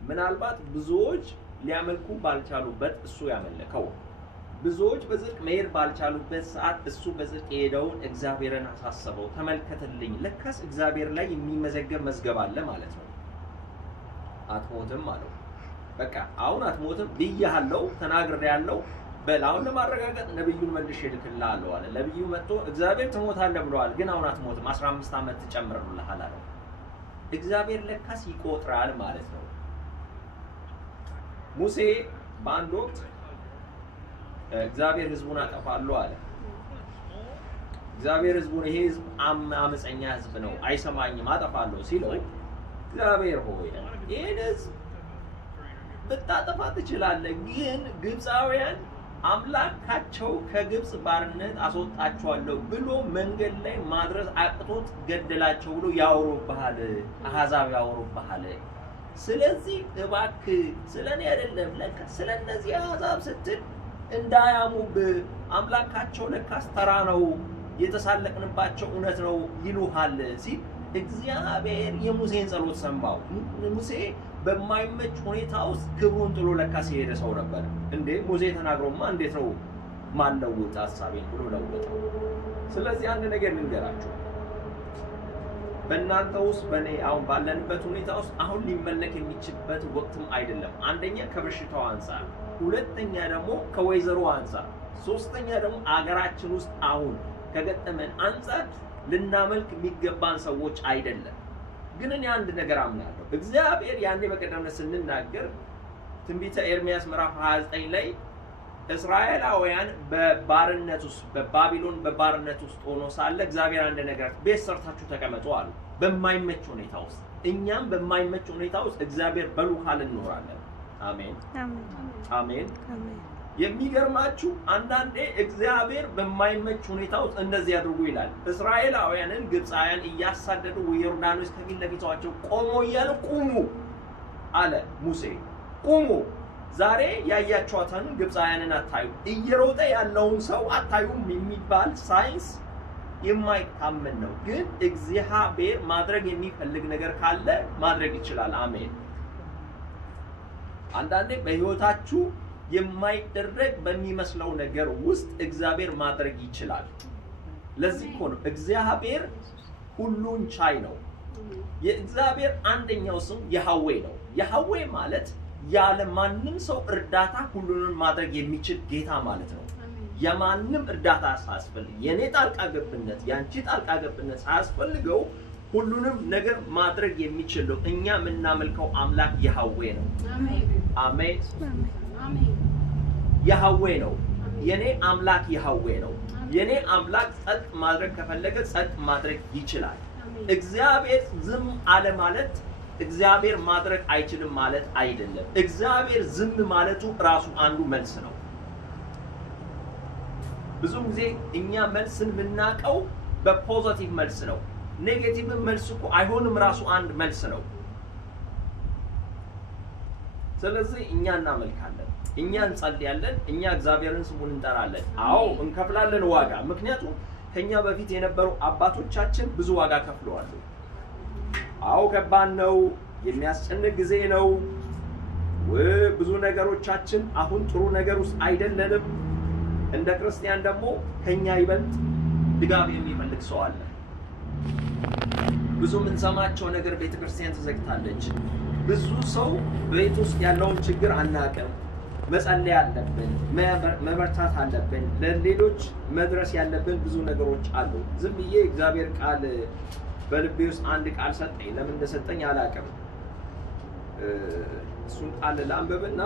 ምናልባት ብዙዎች ሊያመልኩ ባልቻሉበት እሱ ያመለከው፣ ብዙዎች በጽድቅ መሄድ ባልቻሉበት ሰዓት እሱ በጽድቅ የሄደውን እግዚአብሔርን አሳሰበው። ተመልከትልኝ፣ ለካስ እግዚአብሔር ላይ የሚመዘገብ መዝገብ አለ ማለት ነው። አትሞትም አለው። በቃ አሁን አትሞትም ብያለሁ፣ ተናግሬያለሁ። በል አሁን ለማረጋገጥ ነብዩን መልሼ እልክልሃለሁ አለ። ነብዩ መጥቶ እግዚአብሔር ትሞታለህ ብለዋል፣ ግን አሁን አትሞትም፣ 15 ዓመት ትጨምርልሃል አለው። እግዚአብሔር ለካስ ይቆጥራል ማለት ነው። ሙሴ በአንድ ወቅት እግዚአብሔር ሕዝቡን አጠፋለሁ አለ። እግዚአብሔር ሕዝቡን ይሄ ሕዝብ አመፀኛ ሕዝብ ነው፣ አይሰማኝም፣ አጠፋለሁ ሲለው እግዚአብሔር ሆይ ይሄን ሕዝብ ብታጠፋ ትችላለህ፣ ግን ግብፃውያን አምላካቸው ከግብፅ ባርነት አስወጣቸዋለሁ ብሎ መንገድ ላይ ማድረስ አቅቶት ገደላቸው ብሎ ያወሩብሃል፣ አሕዛብ ያወሩብሃል። ስለዚህ እባክህ ስለኔ አይደለም ለካ ስለነዚህ አሕዛብ ስትል እንዳያሙብህ፣ አምላካቸው ለካስ ተራ ነው፣ የተሳለቅንባቸው እውነት ነው ይሉሃል ሲል እግዚአብሔር የሙሴን ጸሎት ሰማው። ሙሴ በማይመች ሁኔታ ውስጥ ክብሩን ጥሎ ለካስ የሄደ ሰው ነበር። እንዴ ሙሴ ተናግሮማ እንዴት ነው ማለውጥ ሐሳቤን ብሎ ለወጠው። ስለዚህ አንድ ነገር ልንገራችሁ፣ በእናንተ ውስጥ በእኔ አሁን ባለንበት ሁኔታ ውስጥ አሁን ሊመለክ የሚችልበት ወቅትም አይደለም። አንደኛ ከበሽታው አንፃር፣ ሁለተኛ ደግሞ ከወይዘሮ አንፃር፣ ሶስተኛ ደግሞ አገራችን ውስጥ አሁን ከገጠመን አንፃር ልናመልክ የሚገባን ሰዎች አይደለም። ግን እኔ አንድ ነገር አምናለሁ። እግዚአብሔር ያኔ በቀደም ስንናገር ትንቢተ ኤርምያስ ምዕራፍ 29 ላይ እስራኤላውያን በባርነት ውስጥ በባቢሎን በባርነት ውስጥ ሆኖ ሳለ እግዚአብሔር አንድ ነገር ቤት ሰርታችሁ ተቀመጡ አሉ። በማይመች ሁኔታ ውስጥ እኛም በማይመች ሁኔታ ውስጥ እግዚአብሔር በሉ ካለ እንኖራለን። አሜን አሜን። የሚገርማችሁ አንዳንዴ እግዚአብሔር በማይመች ሁኔታ ውስጥ እንደዚህ ያድርጉ ይላል። እስራኤላውያንን ግብፃውያን እያሳደዱ ዮርዳኖስ ከፊት ለፊታቸው ቆሞ እያለ ቁሙ አለ ሙሴ። ቁሙ። ዛሬ ያያችኋትን ግብፃውያንን አታዩ፣ እየሮጠ ያለውን ሰው አታዩም የሚባል ሳይንስ የማይታመን ነው። ግን እግዚአብሔር ማድረግ የሚፈልግ ነገር ካለ ማድረግ ይችላል። አሜን። አንዳንዴ በህይወታችሁ የማይደረግ በሚመስለው ነገር ውስጥ እግዚአብሔር ማድረግ ይችላል። ለዚህ እኮ ነው እግዚአብሔር ሁሉን ቻይ ነው። የእግዚአብሔር አንደኛው ስም ያህዌ ነው። ያህዌ ማለት ያለ ማንም ሰው እርዳታ ሁሉንም ማድረግ የሚችል ጌታ ማለት ነው። የማንም እርዳታ ሳያስፈልግ የኔ ጣልቃ ገብነት ያንቺ ጣልቃ ገብነት ሳያስፈልገው ሁሉንም ነገር ማድረግ የሚችል ነው። እኛ የምናመልከው አምላክ ያህዌ ነው። አሜን አሜን። ያህዌ ነው። የኔ አምላክ ያህዌ ነው። የኔ አምላክ ጸጥ ማድረግ ከፈለገ ጸጥ ማድረግ ይችላል። እግዚአብሔር ዝም አለ ማለት እግዚአብሔር ማድረግ አይችልም ማለት አይደለም። እግዚአብሔር ዝም ማለቱ ራሱ አንዱ መልስ ነው። ብዙ ጊዜ እኛ መልስን የምናውቀው በፖዚቲቭ መልስ ነው። ኔጌቲቭ መልስ እኮ አይሆንም፣ ራሱ አንድ መልስ ነው። ስለዚህ እኛ እናመልካለን፣ እኛ እንጸልያለን፣ እኛ እግዚአብሔርን ስሙን እንጠራለን። አዎ እንከፍላለን ዋጋ። ምክንያቱም ከኛ በፊት የነበሩ አባቶቻችን ብዙ ዋጋ ከፍለዋል። አዎ ከባድ ነው፣ የሚያስጨንቅ ጊዜ ነው። ብዙ ነገሮቻችን አሁን ጥሩ ነገር ውስጥ አይደለንም። እንደ ክርስቲያን ደግሞ ከኛ ይበልጥ ድጋፍ የሚፈልግ ሰው አለ። ብዙ የምንሰማቸው ነገር ቤተክርስቲያን ተዘግታለች። ብዙ ሰው ቤት ውስጥ ያለውን ችግር አናውቅም። መጸለይ አለብን፣ መበርታት አለብን፣ ለሌሎች መድረስ ያለብን ብዙ ነገሮች አሉ። ዝም ብዬ እግዚአብሔር ቃል በልቤ ውስጥ አንድ ቃል ሰጠኝ። ለምን እንደሰጠኝ አላውቅም። እሱን ቃል ላንብብና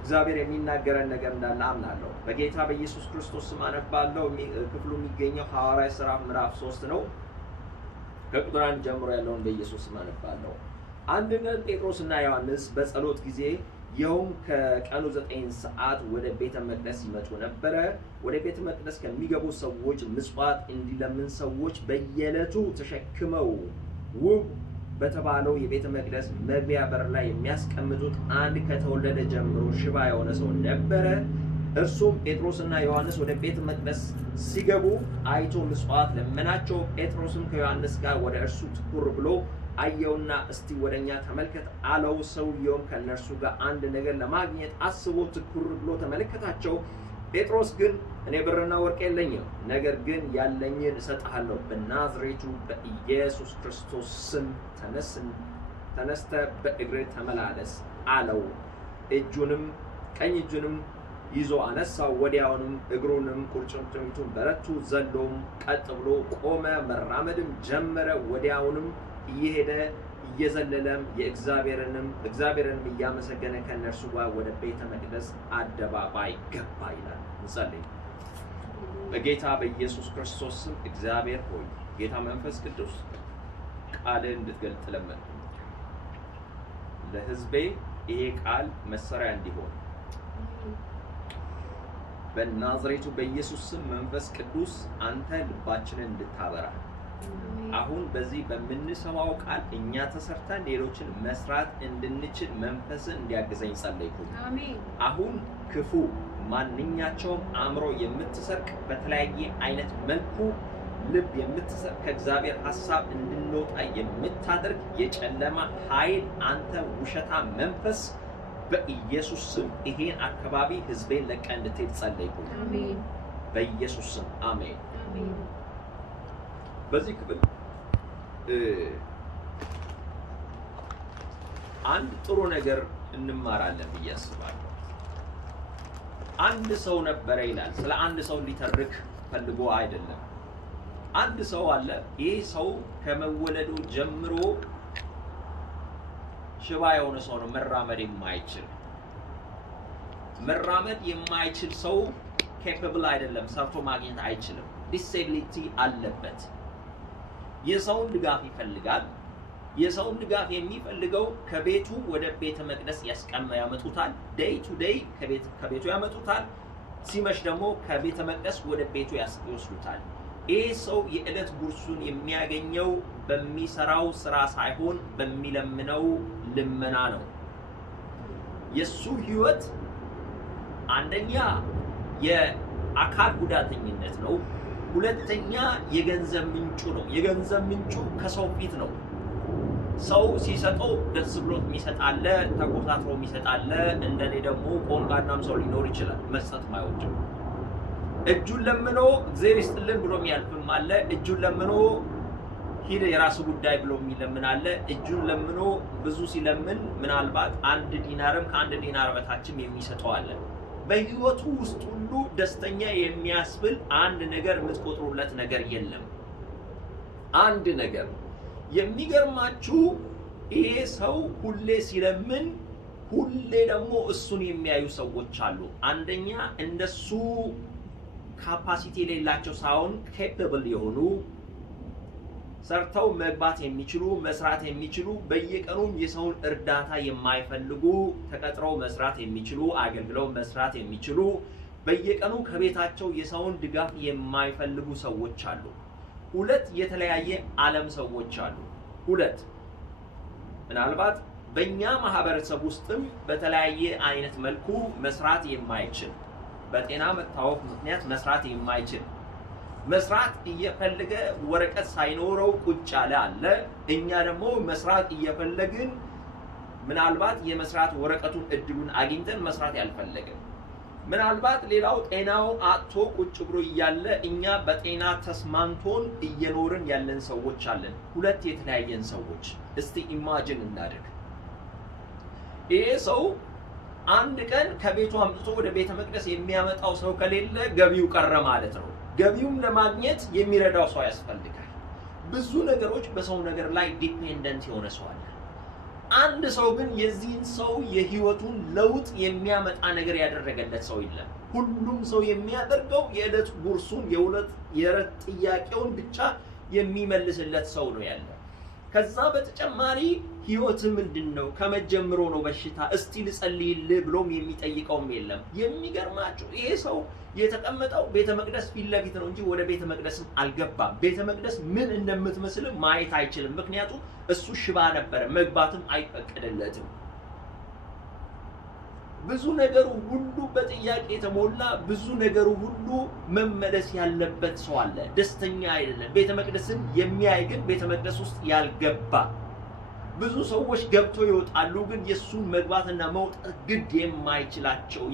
እግዚአብሔር የሚናገረን ነገር እንዳለ አምናለሁ። በጌታ በኢየሱስ ክርስቶስ ስም አነባለሁ። ክፍሉ የሚገኘው ሐዋርያት ሥራ ምዕራፍ 3 ነው። ከቁጥር 1 ጀምሮ ያለውን በኢየሱስ ስም አነባለሁ። አንድ ቀን ጴጥሮስና ዮሐንስ በጸሎት ጊዜ ይኸውም ከቀኑ 9 ሰዓት ወደ ቤተ መቅደስ ይመጡ ነበረ። ወደ ቤተ መቅደስ ከሚገቡ ሰዎች ምጽዋት እንዲለምን ሰዎች በየዕለቱ ተሸክመው ውብ በተባለው የቤተ መቅደስ መግቢያ በር ላይ የሚያስቀምጡት አንድ ከተወለደ ጀምሮ ሽባ የሆነ ሰው ነበረ። እርሱም ጴጥሮስና ዮሐንስ ወደ ቤተ መቅደስ ሲገቡ አይቶ ምጽዋት ለመናቸው። ጴጥሮስም ከዮሐንስ ጋር ወደ እርሱ ትኩር ብሎ አየውና እስቲ ወደኛ ተመልከት አለው። ሰውየውም ከነርሱ ጋር አንድ ነገር ለማግኘት አስቦ ትኩር ብሎ ተመለከታቸው። ጴጥሮስ ግን እኔ ብርና ወርቅ የለኝም፣ ነገር ግን ያለኝን እሰጥሃለሁ። በናዝሬቱ በኢየሱስ ክርስቶስ ስም ተነስተ በእግር ተመላለስ አለው። ቀኝ እጁንም ይዞ አነሳው። ወዲያውንም እግሩንም ቁርጭምጭሚቱን በረቱ። ዘሎም ቀጥ ብሎ ቆመ፣ መራመድም ጀመረ። ወዲያውንም እየሄደ እየዘለለም እግዚአብሔርንም እያመሰገነ ከእነርሱ ጋር ወደ ቤተ መቅደስ አደባባይ ገባ ይላል። እንጸልይ። በጌታ በኢየሱስ ክርስቶስ ስም እግዚአብሔር ሆይ ጌታ መንፈስ ቅዱስ ቃልን እንድትገልጥ ለመን። ለሕዝቤ ይሄ ቃል መሰሪያ እንዲሆን በናዝሬቱ በኢየሱስ ስም መንፈስ ቅዱስ አንተ ልባችንን እንድታበራ አሁን በዚህ በምንሰማው ቃል እኛ ተሰርተን ሌሎችን መስራት እንድንችል መንፈስን እንዲያግዘኝ ጸለይኩኝ። አሜን። አሁን ክፉ ማንኛቸውም አእምሮ የምትሰርቅ በተለያየ አይነት መልኩ ልብ የምትሰርቅ ከእግዚአብሔር ሐሳብ እንድንወጣ የምታደርግ የጨለማ ኃይል አንተ ውሸታ መንፈስ በኢየሱስ ስም ይሄን አካባቢ ህዝቤን ለቀህ እንድትሄድ ጸለይኩኝ። አሜን። በኢየሱስ ስም አሜን። አሜን። በዚህ ክፍል አንድ ጥሩ ነገር እንማራለን ብዬ አስባለሁ። አንድ ሰው ነበረ ይላል። ስለ አንድ ሰው ሊተርክ ፈልጎ አይደለም። አንድ ሰው አለ። ይህ ሰው ከመወለዱ ጀምሮ ሽባ የሆነ ሰው ነው መራመድ የማይችል። መራመድ የማይችል ሰው ኬፓብል አይደለም፣ ሰርቶ ማግኘት አይችልም። ዲስኤቢሊቲ አለበት። የሰውን ድጋፍ ይፈልጋል። የሰውን ድጋፍ የሚፈልገው ከቤቱ ወደ ቤተ መቅደስ ያመጡታል። ዴይ ቱ ዴይ ከቤቱ ያመጡታል። ሲመሽ ደግሞ ከቤተ መቅደስ ወደ ቤቱ ይወስዱታል። ይህ ሰው የዕለት ጉርሱን የሚያገኘው በሚሰራው ስራ ሳይሆን በሚለምነው ልመና ነው። የሱ ህይወት አንደኛ የአካል ጉዳተኝነት ነው። ሁለተኛ የገንዘብ ምንጩ ነው። የገንዘብ ምንጩ ከሰው ፊት ነው። ሰው ሲሰጠው ደስ ብሎት የሚሰጣለ፣ ተቆጣጥሮ የሚሰጣለ። እንደኔ ደግሞ ቆንቃናም ሰው ሊኖር ይችላል መስጠት ማይወድ። እጁን ለምኖ እግዚአብሔር ይስጥልን ብሎ የሚያልፍም አለ። እጁን ለምኖ ሂድ የራሱ ጉዳይ ብሎ የሚለምን አለ። እጁን ለምኖ ብዙ ሲለምን ምናልባት 1 ዲናርም ከ1 ዲናር በታችም የሚሰጠው አለ። በህይወቱ ውስጥ ሁሉ ደስተኛ የሚያስብል አንድ ነገር የምትቆጥሩለት ነገር የለም። አንድ ነገር የሚገርማችሁ ይሄ ሰው ሁሌ ሲለምን ሁሌ ደግሞ እሱን የሚያዩ ሰዎች አሉ። አንደኛ እንደሱ ካፓሲቲ የሌላቸው ሳይሆን ኬፓብል የሆኑ ሰርተው መግባት የሚችሉ መስራት የሚችሉ በየቀኑ የሰውን እርዳታ የማይፈልጉ ተቀጥረው መስራት የሚችሉ አገልግለው መስራት የሚችሉ በየቀኑ ከቤታቸው የሰውን ድጋፍ የማይፈልጉ ሰዎች አሉ። ሁለት የተለያየ ዓለም ሰዎች አሉ። ሁለት ምናልባት በእኛ ማህበረሰብ ውስጥም በተለያየ አይነት መልኩ መስራት የማይችል በጤና መታወክ ምክንያት መስራት የማይችል መስራት እየፈለገ ወረቀት ሳይኖረው ቁጭ ያለ አለ። እኛ ደግሞ መስራት እየፈለግን ምናልባት የመስራት ወረቀቱን እድሉን አግኝተን መስራት ያልፈለግን፣ ምናልባት ሌላው ጤናው አጥቶ ቁጭ ብሎ እያለ እኛ በጤና ተስማምቶን እየኖርን ያለን ሰዎች አለን። ሁለት የተለያየን ሰዎች። እስቲ ኢማጂን እናድርግ። ይሄ ሰው አንድ ቀን ከቤቱ አምጥቶ ወደ ቤተ መቅደስ የሚያመጣው ሰው ከሌለ ገቢው ቀረ ማለት ነው። ገቢውን ለማግኘት የሚረዳው ሰው ያስፈልጋል። ብዙ ነገሮች በሰው ነገር ላይ ዲፔንደንት የሆነ ሰው አለ። አንድ ሰው ግን የዚህን ሰው የህይወቱን ለውጥ የሚያመጣ ነገር ያደረገለት ሰው የለም። ሁሉም ሰው የሚያደርገው የዕለት ጉርሱን የዕለት ጥያቄውን ብቻ የሚመልስለት ሰው ነው ያለው። ከዛ በተጨማሪ ህይወት ምንድነው? ከመጀመሩ ነው በሽታ እስቲ ልጸልይልህ ብሎም የሚጠይቀውም የለም። የሚገርማችሁ ይሄ ሰው የተቀመጠው ቤተ መቅደስ ፊት ለፊት ነው እንጂ ወደ ቤተ መቅደስም አልገባም። ቤተ መቅደስ ምን እንደምትመስል ማየት አይችልም። ምክንያቱም እሱ ሽባ ነበረ፣ መግባትም አይፈቀድለትም። ብዙ ነገሩ ሁሉ በጥያቄ የተሞላ ብዙ ነገሩ ሁሉ መመለስ ያለበት ሰው አለ። ደስተኛ አይደለም። ቤተ መቅደስን የሚያይ ግን ቤተ መቅደስ ውስጥ ያልገባ ብዙ ሰዎች ገብቶ ይወጣሉ፣ ግን የሱን መግባትና መውጣት ግድ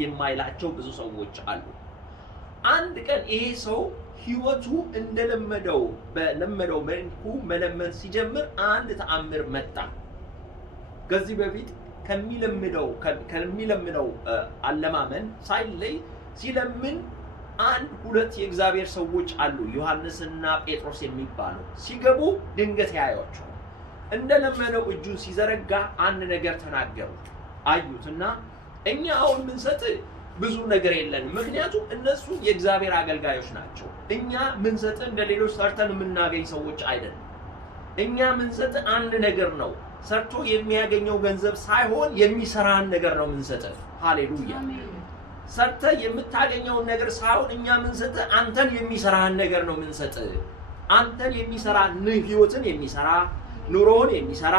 የማይላቸው ብዙ ሰዎች አሉ። አንድ ቀን ይሄ ሰው ህይወቱ እንደለመደው በለመደው መልኩ መለመን ሲጀምር አንድ ተአምር መጣ። ከዚህ በፊት ከሚለምነው አለማመን ሳይለይ ሲለምን አንድ ሁለት የእግዚአብሔር ሰዎች አሉ፣ ዮሐንስና ጴጥሮስ የሚባሉ። ሲገቡ ድንገት ያዩአቸው። እንደለመነው እጁን ሲዘረጋ አንድ ነገር ተናገሩ። አዩትና እኛ አሁን ምንሰጥ ብዙ ነገር የለንም፣ ምክንያቱም እነሱ የእግዚአብሔር አገልጋዮች ናቸው። እኛ ምንሰጥ እንደሌሎች ሰርተን የምናገኝ ሰዎች አይደለም። እኛ ምንሰጥ አንድ ነገር ነው፣ ሰርቶ የሚያገኘው ገንዘብ ሳይሆን የሚሰራን ነገር ነው ምንሰጥ። ሃሌሉያ! ሰርተ የምታገኘውን ነገር ሳይሆን እኛ ምንሰጥ አንተን የሚሰራን ነገር ነው ምንሰጥ። አንተን የሚሰራ ህይወትን የሚሰራ ኑሮን የሚሰራ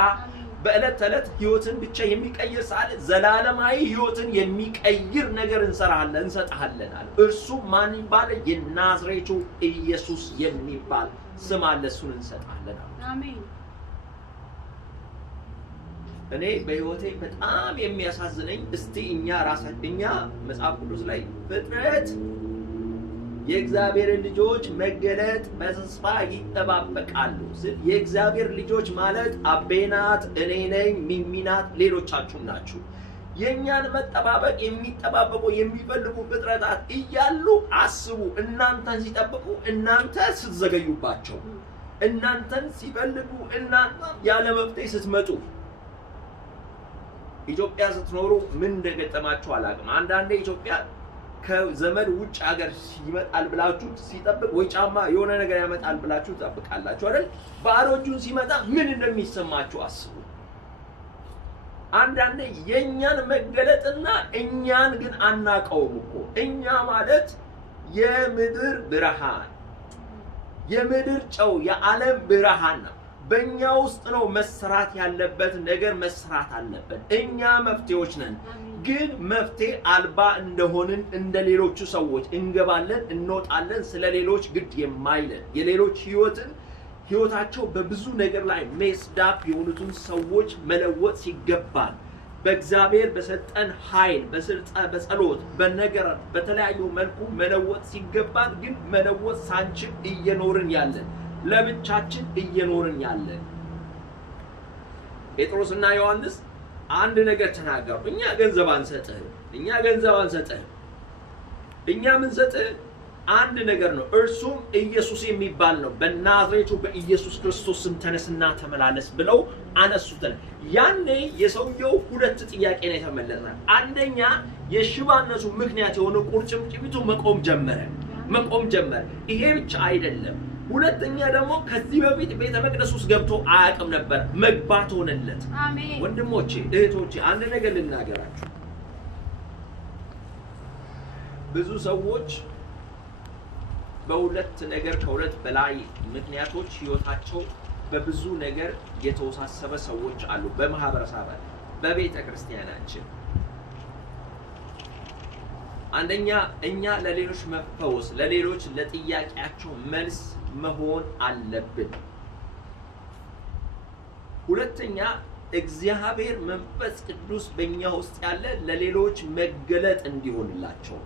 በእለት ተዕለት ህይወትን ብቻ የሚቀይር ሳለ ዘላለማዊ ህይወትን የሚቀይር ነገር እንሰጣለን አለ። እርሱ ማን ይባላል? የናዝሬቱ ኢየሱስ የሚባል ስም አለ። እሱን እንሰጣለን። አሜን። እኔ በህይወቴ በጣም የሚያሳዝነኝ እስቲ እኛ መጽሐፍ ቅዱስ ላይ ፍጥረት የእግዚአብሔር ልጆች መገለጥ በተስፋ ይጠባበቃሉ። የእግዚአብሔር ልጆች ማለት አቤናት፣ እኔ ነኝ፣ ሚሚናት፣ ሌሎቻችሁ ናችሁ። የኛን መጠባበቅ የሚጠባበቁ የሚፈልጉ ፍጥረታት እያሉ አስቡ። እናንተን ሲጠብቁ እናንተ ስትዘገዩባቸው፣ እናንተን ሲፈልጉ እናንተ ያለ መፍትሄ ስትመጡ፣ ኢትዮጵያ ስትኖሩ ምን እንደገጠማችሁ አላውቅም። አንዳንዴ ኢትዮጵያ ከዘመድ ውጭ ሀገር ይመጣል ብላችሁ ሲጠብቅ ወይ ጫማ የሆነ ነገር ያመጣል ብላችሁ ትጠብቃላችሁ አይደል? ባዶ እጁን ሲመጣ ምን እንደሚሰማችሁ አስቡ። አንዳንዴ የኛን መገለጥና እኛን ግን አናቀውም እኮ። እኛ ማለት የምድር ብርሃን፣ የምድር ጨው፣ የዓለም ብርሃን ነው። በእኛ ውስጥ ነው መስራት ያለበት ነገር መስራት አለበት። እኛ መፍትሄዎች ነን። ግን መፍትሄ አልባ እንደሆንን እንደ ሌሎቹ ሰዎች እንገባለን እንወጣለን፣ ስለ ሌሎች ግድ የማይለን የሌሎች ህይወታቸው በብዙ ነገር ላይ ሜስዳፕ የሆኑትን ሰዎች መለወጥ ሲገባን በእግዚአብሔር በሰጠን ኃይል በጸሎት በነገር በተለያዩ መልኩ መለወጥ ሲገባን ግን መለወጥ ሳንችል እየኖርን ያለን፣ ለብቻችን እየኖርን ያለን። ጴጥሮስና ዮሐንስ አንድ ነገር ተናገሩ። እኛ ገንዘብ አንሰጥህም፣ እኛ ምንሰጥህ አንድ ነገር ነው፣ እርሱም ኢየሱስ የሚባል ነው። በናዝሬቱ በኢየሱስ ክርስቶስ ስም ተነስና ተመላለስ ብለው አነሱት። ያኔ የሰውየው ሁለት ጥያቄ ነው የተመለሰ። አንደኛ የሽባነቱ ምክንያት የሆነ ቁርጭምጭሚቱ መቆም ጀመረ። ይሄ ብቻ አይደለም። ሁለተኛ ደግሞ ከዚህ በፊት ቤተ መቅደስ ውስጥ ገብቶ አያውቅም ነበር፣ መግባት ሆነለት። አሜን። ወንድሞቼ እህቶቼ፣ አንድ ነገር ልናገራችሁ። ብዙ ሰዎች በሁለት ነገር ከሁለት በላይ ምክንያቶች ህይወታቸው በብዙ ነገር የተወሳሰበ ሰዎች አሉ። በማህበረሰባችን በቤተ ክርስቲያናችን አንደኛ እኛ ለሌሎች መፈወስ፣ ለሌሎች ለጥያቄያቸው መልስ መሆን አለብን። ሁለተኛ እግዚአብሔር መንፈስ ቅዱስ በእኛ ውስጥ ያለ ለሌሎች መገለጥ እንዲሆንላቸው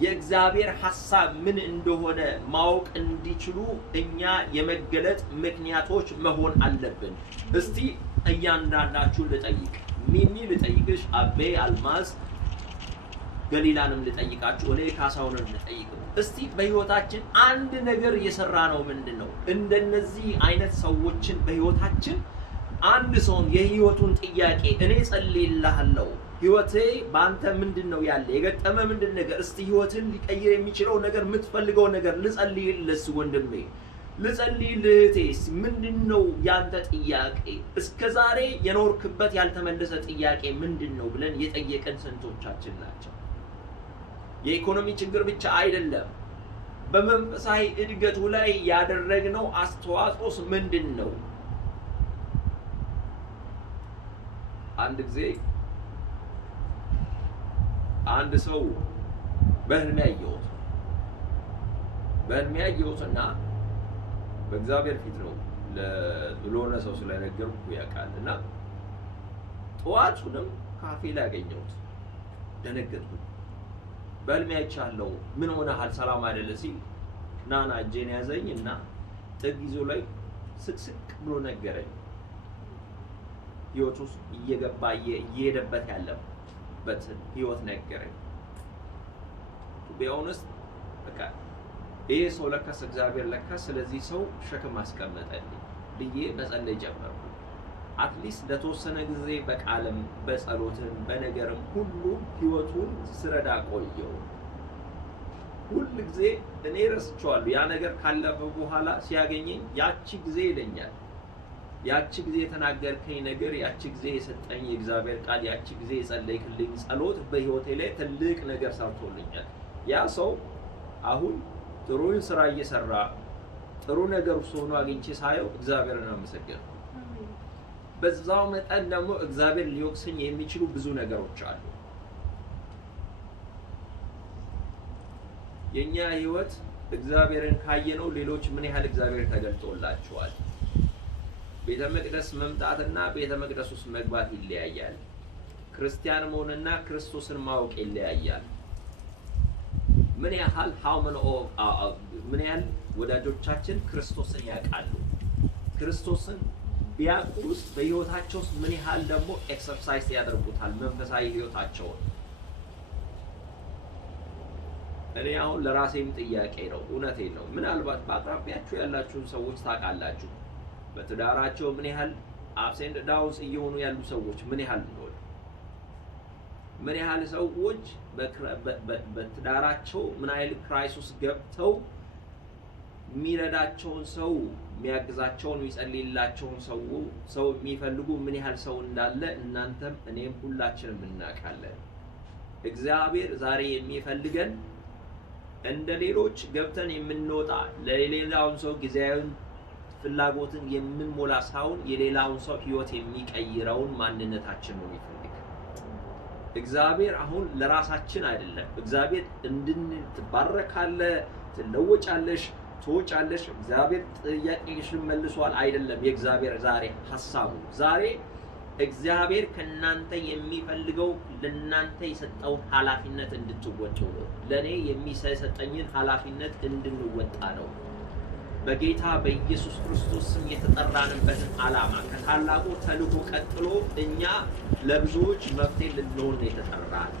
የእግዚአብሔር ሐሳብ ምን እንደሆነ ማወቅ እንዲችሉ እኛ የመገለጥ ምክንያቶች መሆን አለብን። እስቲ እያንዳንዳችሁ ልጠይቅ፣ ሚሚ ልጠይቅሽ፣ አቤ፣ አልማዝ፣ ገሊላንም ልጠይቃችሁ፣ እኔ ካሳውንም ልጠይቅ። እስቲ በህይወታችን አንድ ነገር እየሰራ ነው ምንድነው? እንደነዚህ አይነት ሰዎችን በህይወታችን አንድ ሰውን የህይወቱን ጥያቄ እኔ ጸልይልሃለሁ፣ ህይወቴ ባንተ ምንድነው ያለ የገጠመ ምንድን ነገር፣ እስቲ ህይወትን ሊቀይር የሚችለው ነገር የምትፈልገው ነገር ልጸልይልህ ወንድሜ፣ ልጸልይልህ፣ ምንድነው ያንተ ጥያቄ? እስከዛሬ የኖርክበት ያልተመለሰ ጥያቄ ምንድነው ብለን የጠየቀን ስንቶቻችን ናቸው? የኢኮኖሚ ችግር ብቻ አይደለም፣ በመንፈሳዊ እድገቱ ላይ ያደረግነው አስተዋጽኦስ ምንድነው? አንድ ጊዜ አንድ ሰው በህልሜ ያየሁትና በእግዚአብሔር ፊት ነው ለሆነ ሰው ስለነገርኩ ያውቃልና ጠዋቱንም ካፌ ላይ አገኘሁት። ደነገጥኩ። በህልሜ አይቻለሁ። ምን ሆነሃል? ሰላም አይደለ ሲል ናና እጄን ያዘኝና ጥግ ይዞ ላይ ስቅስቅ ብሎ ነገረኝ። ህይወቱ እየገባ እየሄደበት ያለበት ህይወት ነገረኝ። ቢሆንስ በቃ ይሄ ሰው ለካስ እግዚአብሔር ለካስ ስለዚህ ሰው ሸክም አስቀመጠልኝ ብዬ መጸለይ ጀመርኩ። አትሊስት ለተወሰነ ጊዜ በቃልም በጸሎትም በነገርም ሁሉ ህይወቱን ስረዳ ቆየው። ሁሉ ጊዜ እኔ ረስቼዋለሁ። ያ ነገር ካለፈ በኋላ ሲያገኘኝ ያቺ ጊዜ ይለኛል፣ ያቺ ጊዜ የተናገርከኝ ነገር፣ ያቺ ጊዜ የሰጠኝ የእግዚአብሔር ቃል፣ ያቺ ጊዜ የጸለይክልኝ ጸሎት በህይወቴ ላይ ትልቅ ነገር ሰርቶልኛል። ያ ሰው አሁን ጥሩ ስራ እየሰራ ጥሩ ነገር ሆኖ አግኝቼ ሳየው እግዚአብሔርን አመሰግናለሁ። በዛው መጠን ደግሞ እግዚአብሔር ሊወቅሰኝ የሚችሉ ብዙ ነገሮች አሉ። የኛ ህይወት እግዚአብሔርን ካየነው ሌሎች ምን ያህል እግዚአብሔር ተገልጦላቸዋል። ቤተ መቅደስ መምጣትና ቤተ መቅደስ ውስጥ መግባት ይለያያል። ክርስቲያን መሆንና ክርስቶስን ማወቅ ይለያያል። ምን ያህል ምን ያህል ወዳጆቻችን ክርስቶስን ያውቃሉ? ክርስቶስን ቢያውቁስ በህይወታቸው ውስጥ ምን ያህል ደግሞ ኤክሰርሳይዝ ያደርጉታል መንፈሳዊ ህይወታቸውን? እኔ አሁን ለራሴም ጥያቄ ነው፣ እውነቴን ነው። ምናልባት በአቅራቢያችሁ ያላችሁን ሰዎች ታውቃላችሁ። በትዳራቸው ምን ያህል አፕስ ኤንድ ዳውንስ እየሆኑ ያሉ ሰዎች ምን ያህል እንደሆነ ምን ያህል ሰዎች በትዳራቸው ምን ያህል ክራይሲስ ገብተው የሚረዳቸውን ሰው የሚያግዛቸውን የሚጸልይላቸውን ሰው የሚፈልጉ ምን ያህል ሰው እንዳለ እናንተም እኔም ሁላችንም እናውቃለን። እግዚአብሔር ዛሬ የሚፈልገን እንደ ሌሎች ገብተን የምንወጣ ለሌላውን ሰው ጊዜያዊ ፍላጎትን የምንሞላ ሳይሆን የሌላውን ሰው ህይወት የሚቀይረውን ማንነታችን ነው የሚፈልገው። እግዚአብሔር አሁን ለራሳችን አይደለም። እግዚአብሔር እንድንባረካለህ፣ ትለወጫለሽ፣ ትወጫለሽ፣ እግዚአብሔር ጥያቄሽን መልሷል አይደለም። የእግዚአብሔር ዛሬ ሐሳቡ ዛሬ እግዚአብሔር ከናንተ የሚፈልገው ለናንተ የሰጠውን ኃላፊነት እንድትወጡ ነው። ለኔ የሚሰጠኝን ኃላፊነት እንድንወጣ ነው። በጌታ በኢየሱስ ክርስቶስ ስም የተጠራንበትን ዓላማ ከታላቁ ተልእኮ ቀጥሎ እኛ ለብዙዎች መፍትሄ ልንሆን የተጠራን፣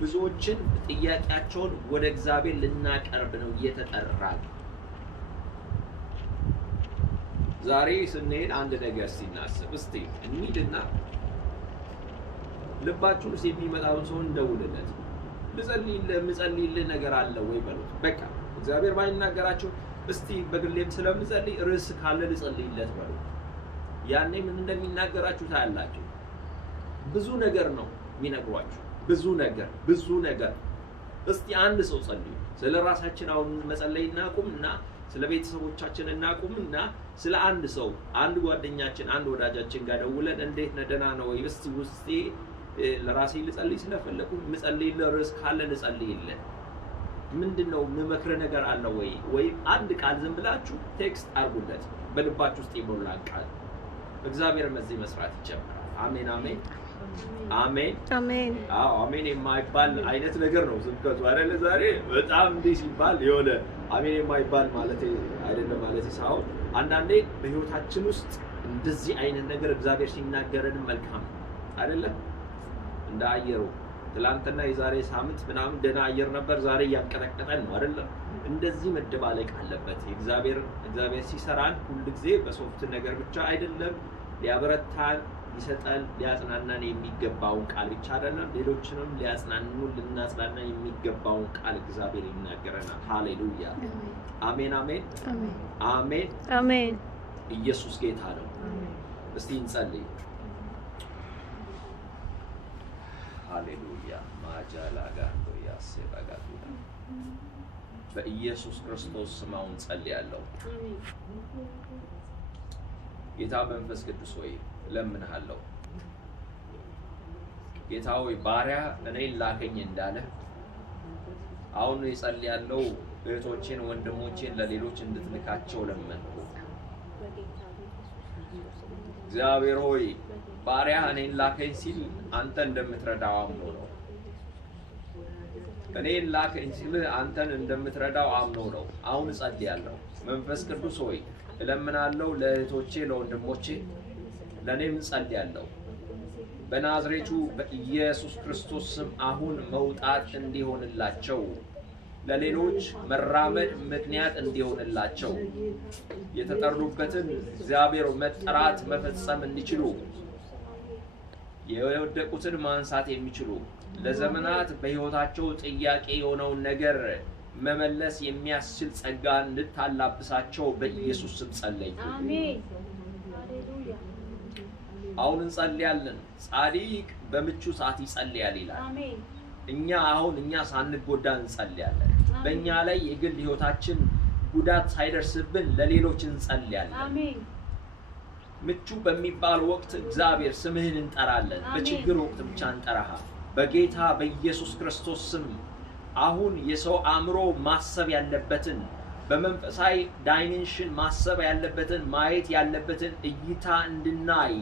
ብዙዎችን ጥያቄያቸውን ወደ እግዚአብሔር ልናቀርብ ነው የተጠራን። ዛሬ ስንሄድ አንድ ነገር ሲናስብ እስቲ እንሂድና ልባችሁን የሚመጣውን ሰው እንደውልለት ልጸልይልህ ነገር አለ ወይ በሉት። በቃ እግዚአብሔር ባይናገራችሁ እስቲ በግሌም ስለምጸልይ ርዕስ ካለ ልጸልይለት በሉት። ያኔ ምን እንደሚናገራችሁ ታያላችሁ። ብዙ ነገር ነው የሚነግሯችሁ፣ ብዙ ነገር። እስቲ አንድ ሰው ጸልዩ። ስለ ራሳችን አሁን መጸለይ እናቁምና ስለ ቤተሰቦቻችን እናቁምና ስለ አንድ ሰው አንድ ጓደኛችን አንድ ወዳጃችን ጋር ደውለን እንዴት ነህ ደህና ነው ወይ እስቲ ውስጤ ለራሴ ልጸልይ ስለፈለኩ ምጸልይልህ ርዕስ ካለ ልጸልይልህ፣ ምንድነው ምመክረ ነገር አለ ወይ አንድ ቃል ዝም ብላችሁ ቴክስት አርጉለት በልባችሁ ውስጥ ይሞላል ቃል። እግዚአብሔር በዚህ መስራት ይጀምራል። አሜን አሜን አሜን አሜን። አዎ አሜን የማይባል አይነት ነገር ነው ስብከቱ አይደለ? ዛሬ በጣም እንዲህ ሲባል የሆነ አሜን የማይባል ማለት አይደለም ማለት ሳይሆን አንዳንዴ በህይወታችን ውስጥ እንደዚህ አይነት ነገር እግዚአብሔር ሲናገረን መልካም አይደለም? እንደ አየሩ ትላንትና የዛሬ ሳምንት ምናምን ደህና አየር ነበር፣ ዛሬ እያንቀጠቀጠን ነው አይደለም? እንደዚህ መደባለቅ አለበት። እግዚአብሔር ሲሰራን ሁሉ ጊዜ በሶፍት ነገር ብቻ አይደለም፣ ሊያበረታን ሊሰጠን ሊያጽናናን የሚገባውን ቃል ብቻ አይደለም፣ ሌሎችንም ልናጽናና የሚገባውን ቃል እግዚአብሔር ይናገረናል። ሃሌሉያ አሜን አሜን አሜን አሜን። ኢየሱስ ጌታ ነው። እስቲ እንጸልይ። ሃሌሉያ ማጃላጋዶ ያሰባጋዱ በኢየሱስ ክርስቶስ ስም አሁን ጸልያለሁ። ጌታ መንፈስ ቅዱስ ሆይ ለምንሃለሁ። ጌታ ሆይ ባሪያ እኔን ላከኝ እንዳለ አሁን ይጸልያለሁ። እህቶቼን ወንድሞቼን ለሌሎች እንድትልካቸው ለመንኩ። እግዚአብሔር ሆይ ባሪያ እኔን ላከኝ ሲል አንተ እንደምትረዳው አምኖ ነው። እኔን ላከኝ ሲል አንተን እንደምትረዳው አምኖ ነው። አሁን ጸልያለሁ። መንፈስ ቅዱስ ሆይ እለምናለሁ ለእህቶቼ ለወንድሞቼ ለኔም ጸልያለሁ። በናዝሬቱ በኢየሱስ ክርስቶስ ስም አሁን መውጣት እንዲሆንላቸው፣ ለሌሎች መራመድ ምክንያት እንዲሆንላቸው፣ የተጠሩበትን እግዚአብሔር መጠራት መፈጸም እንዲችሉ፣ የወደቁትን ማንሳት የሚችሉ፣ ለዘመናት በሕይወታቸው ጥያቄ የሆነውን ነገር መመለስ የሚያስችል ጸጋ እንድታላብሳቸው በኢየሱስ ስም ጸለይኩ። አሜን። አሁን እንጸልያለን። ጻድቅ በምቹ ሰዓት ይጸልያል ይላል። አሜን። እኛ ሳንጎዳ እንጸልያለን። በእኛ ላይ የግል ሕይወታችን ጉዳት ሳይደርስብን ለሌሎች እንጸልያለን። አሜን። ምቹ በሚባል ወቅት እግዚአብሔር ስምህን እንጠራለን። በችግር ወቅት ብቻ እንጠራሃ። በጌታ በኢየሱስ ክርስቶስ ስም አሁን የሰው አእምሮ ማሰብ ያለበትን በመንፈሳዊ ዳይሜንሽን ማሰብ ያለበትን ማየት ያለበትን እይታ እንድናይ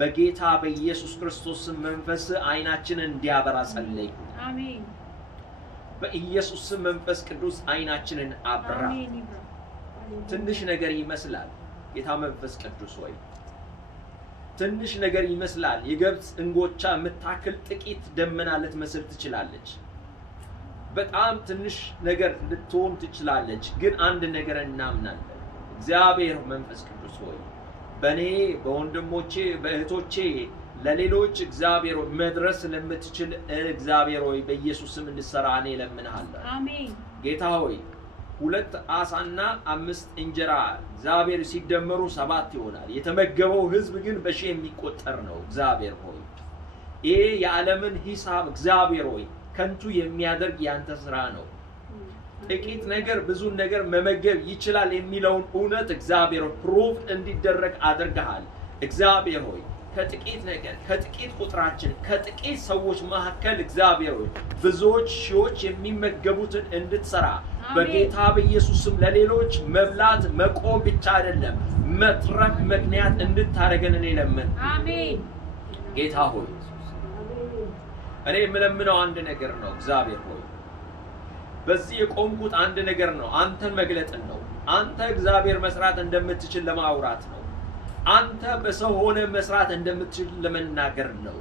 በጌታ በኢየሱስ ክርስቶስ ስም መንፈስ አይናችንን እንዲያበራ ጸለይኩ። አሜን። በኢየሱስ ስም መንፈስ ቅዱስ አይናችንን አብራ። ትንሽ ነገር ይመስላል ጌታ መንፈስ ቅዱስ ሆይ ትንሽ ነገር ይመስላል። የገብስ እንጎቻ የምታክል ጥቂት ደመና ልትመስል ትችላለች። በጣም ትንሽ ነገር ልትሆን ትችላለች። ግን አንድ ነገር እናምናለን። እግዚአብሔር መንፈስ ቅዱስ ሆይ በኔ በወንድሞቼ በእህቶቼ ለሌሎች እግዚአብሔር ሆይ መድረስ ለምትችል እግዚአብሔር ሆይ በኢየሱስም እንድትሰራ እኔ እለምንሃለሁ። አሜን። ጌታ ሆይ 2 ዓሣና 5 እንጀራ እግዚአብሔር ሲደመሩ 7 ይሆናል። የተመገበው ሕዝብ ግን በሺህ የሚቆጠር ነው። እግዚአብሔር ሆይ ይሄ የዓለምን ሂሳብ እግዚአብሔር ሆይ ከንቱ የሚያደርግ ያንተ ስራ ነው። ጥቂት ነገር ብዙ ነገር መመገብ ይችላል የሚለውን እውነት እግዚአብሔር ፕሩቭ እንዲደረግ አድርገሃል። እግዚአብሔር ሆይ ከጥቂት ነገር ከጥቂት ቁጥራችን ከጥቂት ሰዎች መካከል እግዚአብሔር ሆይ ብዙዎች ሺዎች የሚመገቡትን እንድትሰራ በጌታ በኢየሱስም ለሌሎች መብላት መቆም ብቻ አይደለም መትረፍ ምክንያት እንድታረገን እኔ ለምን። አሜን። ጌታ ሆይ እኔ የምለምነው አንድ ነገር ነው። እግዚአብሔር ሆይ በዚህ የቆምኩት አንድ ነገር ነው፣ አንተን መግለጥን ነው። አንተ እግዚአብሔር መስራት እንደምትችል ለማውራት ነው። አንተ በሰው ሆነ መስራት እንደምትችል ለመናገር ነው።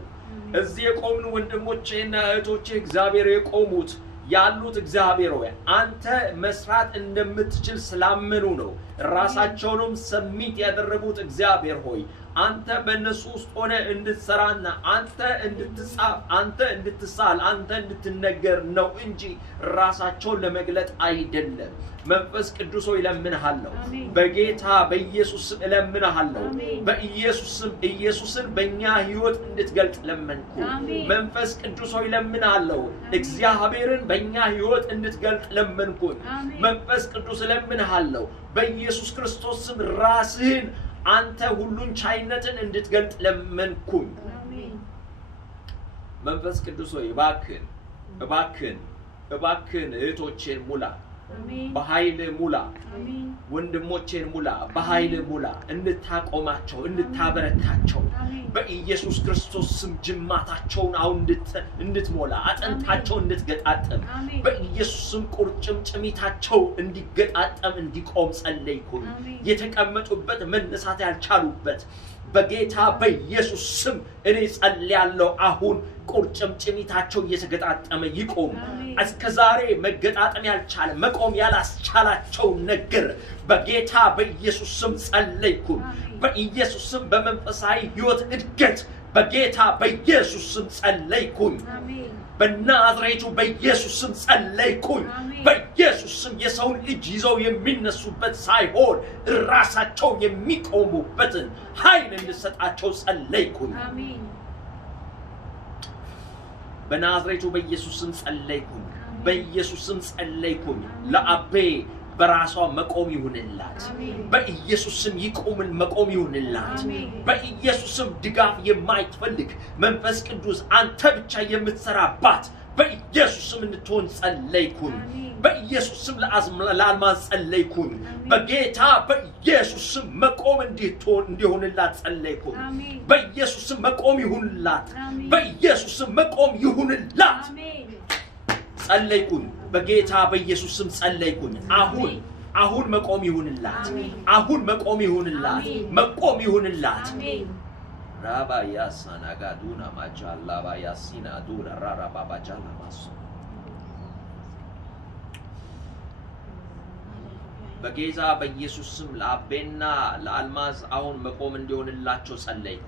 እዚህ የቆምኑ ወንድሞቼና እህቶቼ እግዚአብሔር የቆሙት ያሉት እግዚአብሔር ሆይ አንተ መስራት እንደምትችል ስላመኑ ነው። ራሳቸውንም ሰሚት ያደረጉት እግዚአብሔር ሆይ አንተ በእነሱ ውስጥ ሆነ እንድትሰራና አንተ እንድትጻፍ አንተ እንድትሳል አንተ እንድትነገር ነው እንጂ ራሳቸውን ለመግለጥ አይደለም። መንፈስ ቅዱስ ሆይ እለምንሃለሁ፣ በጌታ በኢየሱስ ስም እለምንሃለሁ። በኢየሱስ ስም ኢየሱስን በእኛ ሕይወት እንድትገልጥ ለመንኩ። መንፈስ ቅዱስ ሆይ እለምንሃለሁ፣ እግዚአብሔርን በእኛ ሕይወት እንድትገልጥ ለመንኩ። መንፈስ ቅዱስ እለምንሃለሁ፣ በኢየሱስ ክርስቶስ ስም ራስህን አንተ ሁሉን ቻይነትን እንድትገልጥ ለመንኩኝ። መንፈስ ቅዱስ ሆይ እባክህን እባክህን እባክህን እህቶቼን ሙላ፣ በኃይል ሙላ፣ ወንድሞቼን ሙላ፣ በኃይል ሙላ፣ እንድታቆማቸው እንድታበረታቸው በኢየሱስ ክርስቶስ ስም ጅማታቸውን አሁን እንድትሞላ አጥንታቸው እንድትገጣጠም በኢየሱስ ስም ቁርጭምጭሚታቸው እንዲገጣጠም እንዲቆም ጸለይኩኝ። የተቀመጡበት መነሳት ያልቻሉበት በጌታ በኢየሱስ ስም እኔ ጸልያለሁ። አሁን ቁርጭምጭሚታቸው እየተገጣጠመ ይቆም። እስከዛሬ መገጣጠም ያልቻለ መቆም ያላስቻላቸው ነገር በጌታ በኢየሱስ ስም ጸለይኩኝ። በኢየሱስ ስም በመንፈሳዊ ሕይወት እድገት በጌታ በኢየሱስ ስም ጸለይኩኝ። በናዝሬቱ በኢየሱስ ስም ጸለይኩኝ። በኢየሱስ ስም የሰውን እጅ ይዘው የሚነሱበት ሳይሆን ራሳቸው የሚቆሙበትን ኃይል እንድሰጣቸው ጸለይኩኝ። በናዝሬቱ በኢየሱስ ስም ጸለይኩኝ። በኢየሱስ ስም ጸለይኩኝ። ለአቤ በራሷ መቆም ይሁንላት። በኢየሱስ ስም ይቆምን መቆም ይሁንላት። በኢየሱስ ስም ድጋፍ የማይፈልግ መንፈስ ቅዱስ አንተ ብቻ የምትሰራባት በኢየሱስ ስም እንድትሆን ጸለይኩኝ። በኢየሱስ ስም ለአልማዝ ጸለይኩኝ። በጌታ በኢየሱስ ስም መቆም እንዲሆንላት ጸለይኩኝ። በኢየሱስ ስም መቆም ይሁንላት። በኢየሱስ ስም መቆም ይሁንላት ጸለይኩኝ። በጌታ በኢየሱስ ስም ጸለይኩኝ። አሁን መቆም ይሁንላት። አሁን መቆም ይሁንላት። መቆም ይሁንላት። ራባ ያሳናጋዱና ማቻላ ባያሲና ዱራ ራባ ባቻላ ማሱ በጌታ በኢየሱስ ስም ለአቤና ለአልማዝ አሁን መቆም እንዲሆንላቸው ጸለይኩ።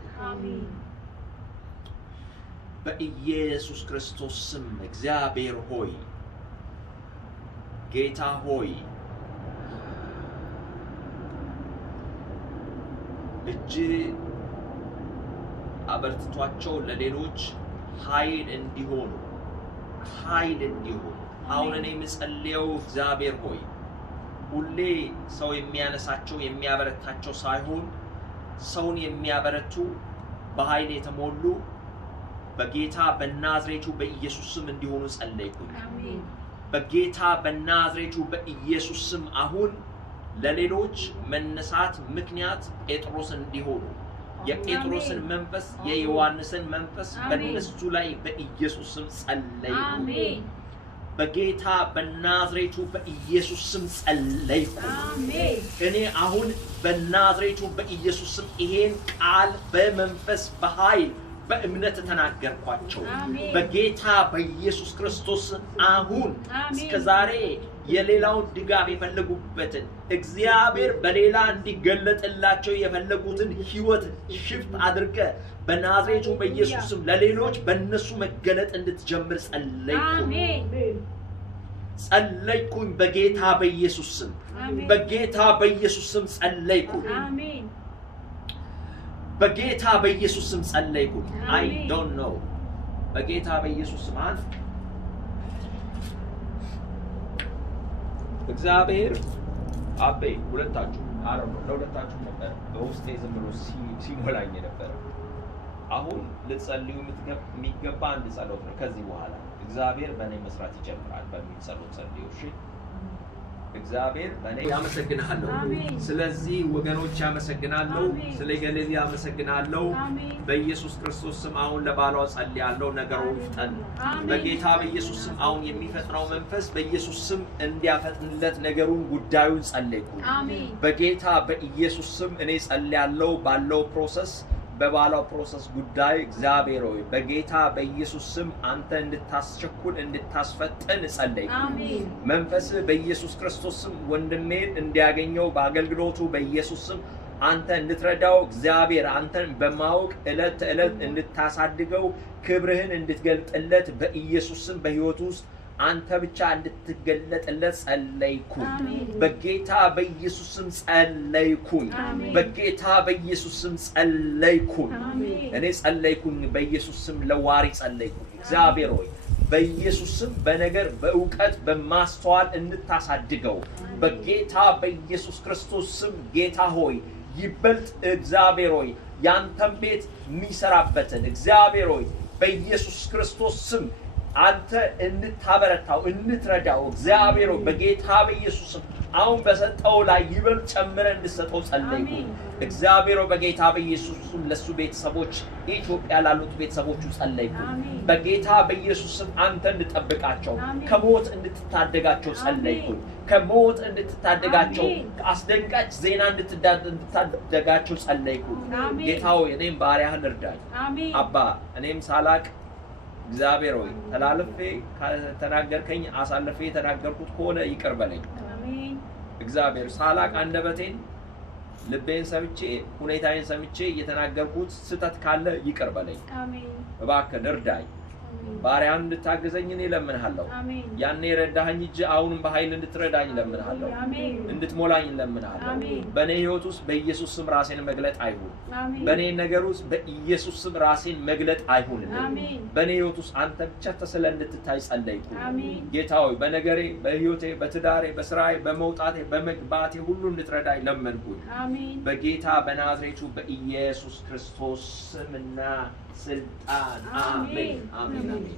በኢየሱስ ክርስቶስ ስም እግዚአብሔር ሆይ ጌታ ሆይ እጅ አበርትቷቸው ለሌሎች ኃይል እንዲሆኑ አሁን እኔ የምጸልየው እግዚአብሔር ሆይ ሁሌ ሰው የሚያነሳቸው የሚያበረታቸው ሳይሆን ሰውን የሚያበረቱ በኃይል የተሞሉ በጌታ በናዝሬቱ በኢየሱስ ስም እንዲሆኑ ጸለይኩኝ። በጌታ በናዝሬቱ በኢየሱስ ስም አሁን ለሌሎች መነሳት ምክንያት ጴጥሮስ እንዲሆኑ የጴጥሮስን መንፈስ የዮሐንስን መንፈስ በእነሱ ላይ በኢየሱስ ስም ጸለይኩ። በጌታ በናዝሬቱ በኢየሱስ ስም ጸለይኩ። እኔ አሁን በናዝሬቱ በኢየሱስ ስም ይሄን ቃል በመንፈስ በኃይል በእምነት ተናገርኳቸው። በጌታ በኢየሱስ ክርስቶስ አሁን እስከዛሬ የሌላውን ድጋፍ የፈለጉበትን እግዚአብሔር በሌላ እንዲገለጥላቸው የፈለጉትን ህይወት ሽፍት አድርገ በናዝሬቱ በኢየሱስ ስም ለሌሎች በእነሱ መገለጥ እንድትጀምር ጸለይኩኝ በጌታ በኢየሱስ ስም በጌታ በኢየሱስ ስም ጸለይኩኝ በጌታ በኢየሱስ ስም ጸለይኩኝ I don't know በጌታ በኢየሱስ ስም እግዚአብሔር አቤ ሁለታችሁ ለሁለታችሁ ነበር በውስጤ ዝም ብሎ ሲሞላኝ ነበር አሁን ልጸልዩ የሚገባ አንድ ጸሎት ነው ከዚህ በኋላ እግዚአብሔር በእኔ መስራት ይጀምራል በሚል ጸሎት ጸልዩ እሺ እግዚአብሔር በእኔ ያመሰግናለሁ ስለዚህ ወገኖች ያመሰግናለሁ ስለ ገለዚ ያመሰግናለሁ በኢየሱስ ክርስቶስ ስም አሁን ለባሏ ጸልያለሁ ነገሩን ፈጠን በጌታ በኢየሱስ ስም አሁን የሚፈጥነው መንፈስ በኢየሱስ ስም እንዲያፈጥንለት ነገሩን ጉዳዩን ጸልይኩ በጌታ በኢየሱስ ስም እኔ ጸልያለሁ ባለው ፕሮሰስ በባላው ፕሮሰስ ጉዳይ እግዚአብሔር ሆይ በጌታ በኢየሱስ ስም አንተ እንድታስቸኩል እንድታስፈጥን ጸልይ መንፈስ በኢየሱስ ክርስቶስ ስም ወንድሜን እንዲያገኘው በአገልግሎቱ በኢየሱስ ስም አንተ እንድትረዳው እግዚአብሔር አንተን በማወቅ ዕለት ዕለት እንድታሳድገው ክብርህን እንድትገልጥለት በኢየሱስ ስም በህይወቱ ውስጥ አንተ ብቻ እንድትገለጥለት ጸለይኩኝ በጌታ በኢየሱስ ስም ጸለይኩኝ በጌታ በኢየሱስ ስም ጸለይኩኝ እኔ ጸለይኩኝ በኢየሱስ ስም ለዋሪ ጸለይኩኝ እግዚአብሔር ሆይ በኢየሱስ ስም በነገር በእውቀት በማስተዋል እንድታሳድገው በጌታ በኢየሱስ ክርስቶስ ስም ጌታ ሆይ ይበልጥ እግዚአብሔር ሆይ ያንተን ቤት የሚሰራበትን እግዚአብሔር ሆይ በኢየሱስ ክርስቶስ ስም አንተ እንድታበረታው እንድትረዳው እግዚአብሔር በጌታ በኢየሱስ ስም አሁን በሰጠው ላይ ይበልጥ ጨምረህ እንድትሰጠው ጸልይኩ እግዚአብሔር በጌታ በኢየሱስ ስም ለሱ ቤተሰቦች ኢትዮጵያ ላሉት ቤተሰቦቹ ጸልይኩ በጌታ በኢየሱስ ስም አንተ እንድትጠብቃቸው ከሞት እንድትታደጋቸው ጸልይኩ ከሞት እንድትታደጋቸው አስደንጋጭ ዜና እንድትታደጋቸው ጸልይኩ ጌታው እኔም ባሪያህን እርዳኝ አባ እኔም ሳላቅ እግዚአብሔር ሆይ ተላልፌ ተናገርከኝ አሳልፌ ተናገርኩት ከሆነ ይቅር በለኝ አሜን እግዚአብሔር ሳላቅ አንደበቴን ልቤን ሰምቼ ሁኔታዬን ሰምቼ የተናገርኩት ስተት ካለ ይቅር በለኝ አሜን እባክህ እርዳኝ ባሪያን እንድታገዘኝ እኔ ለምንሃለሁ ያኔ ረዳኸኝ እጅ አሁንም በኃይል እንድትረዳኝ ለምንሃለሁ እንድትሞላኝ ለምንሃለሁ በኔ ህይወት ውስጥ በኢየሱስ ስም ራሴን መግለጥ አይሁን በኔ ነገር ውስጥ በኢየሱስ ስም ራሴን መግለጥ አይሁን በኔ ህይወት ውስጥ አንተ ብቻ ተስለ እንድትታይ ጸለይኩ ጌታ ሆይ በነገሬ በህይወቴ በትዳሬ በስራዬ በመውጣቴ በመግባቴ ሁሉ እንድትረዳኝ ለመንኩኝ በጌታ በናዝሬቱ በኢየሱስ ክርስቶስ ስምና ስልጣን አሜን አሜን አሜን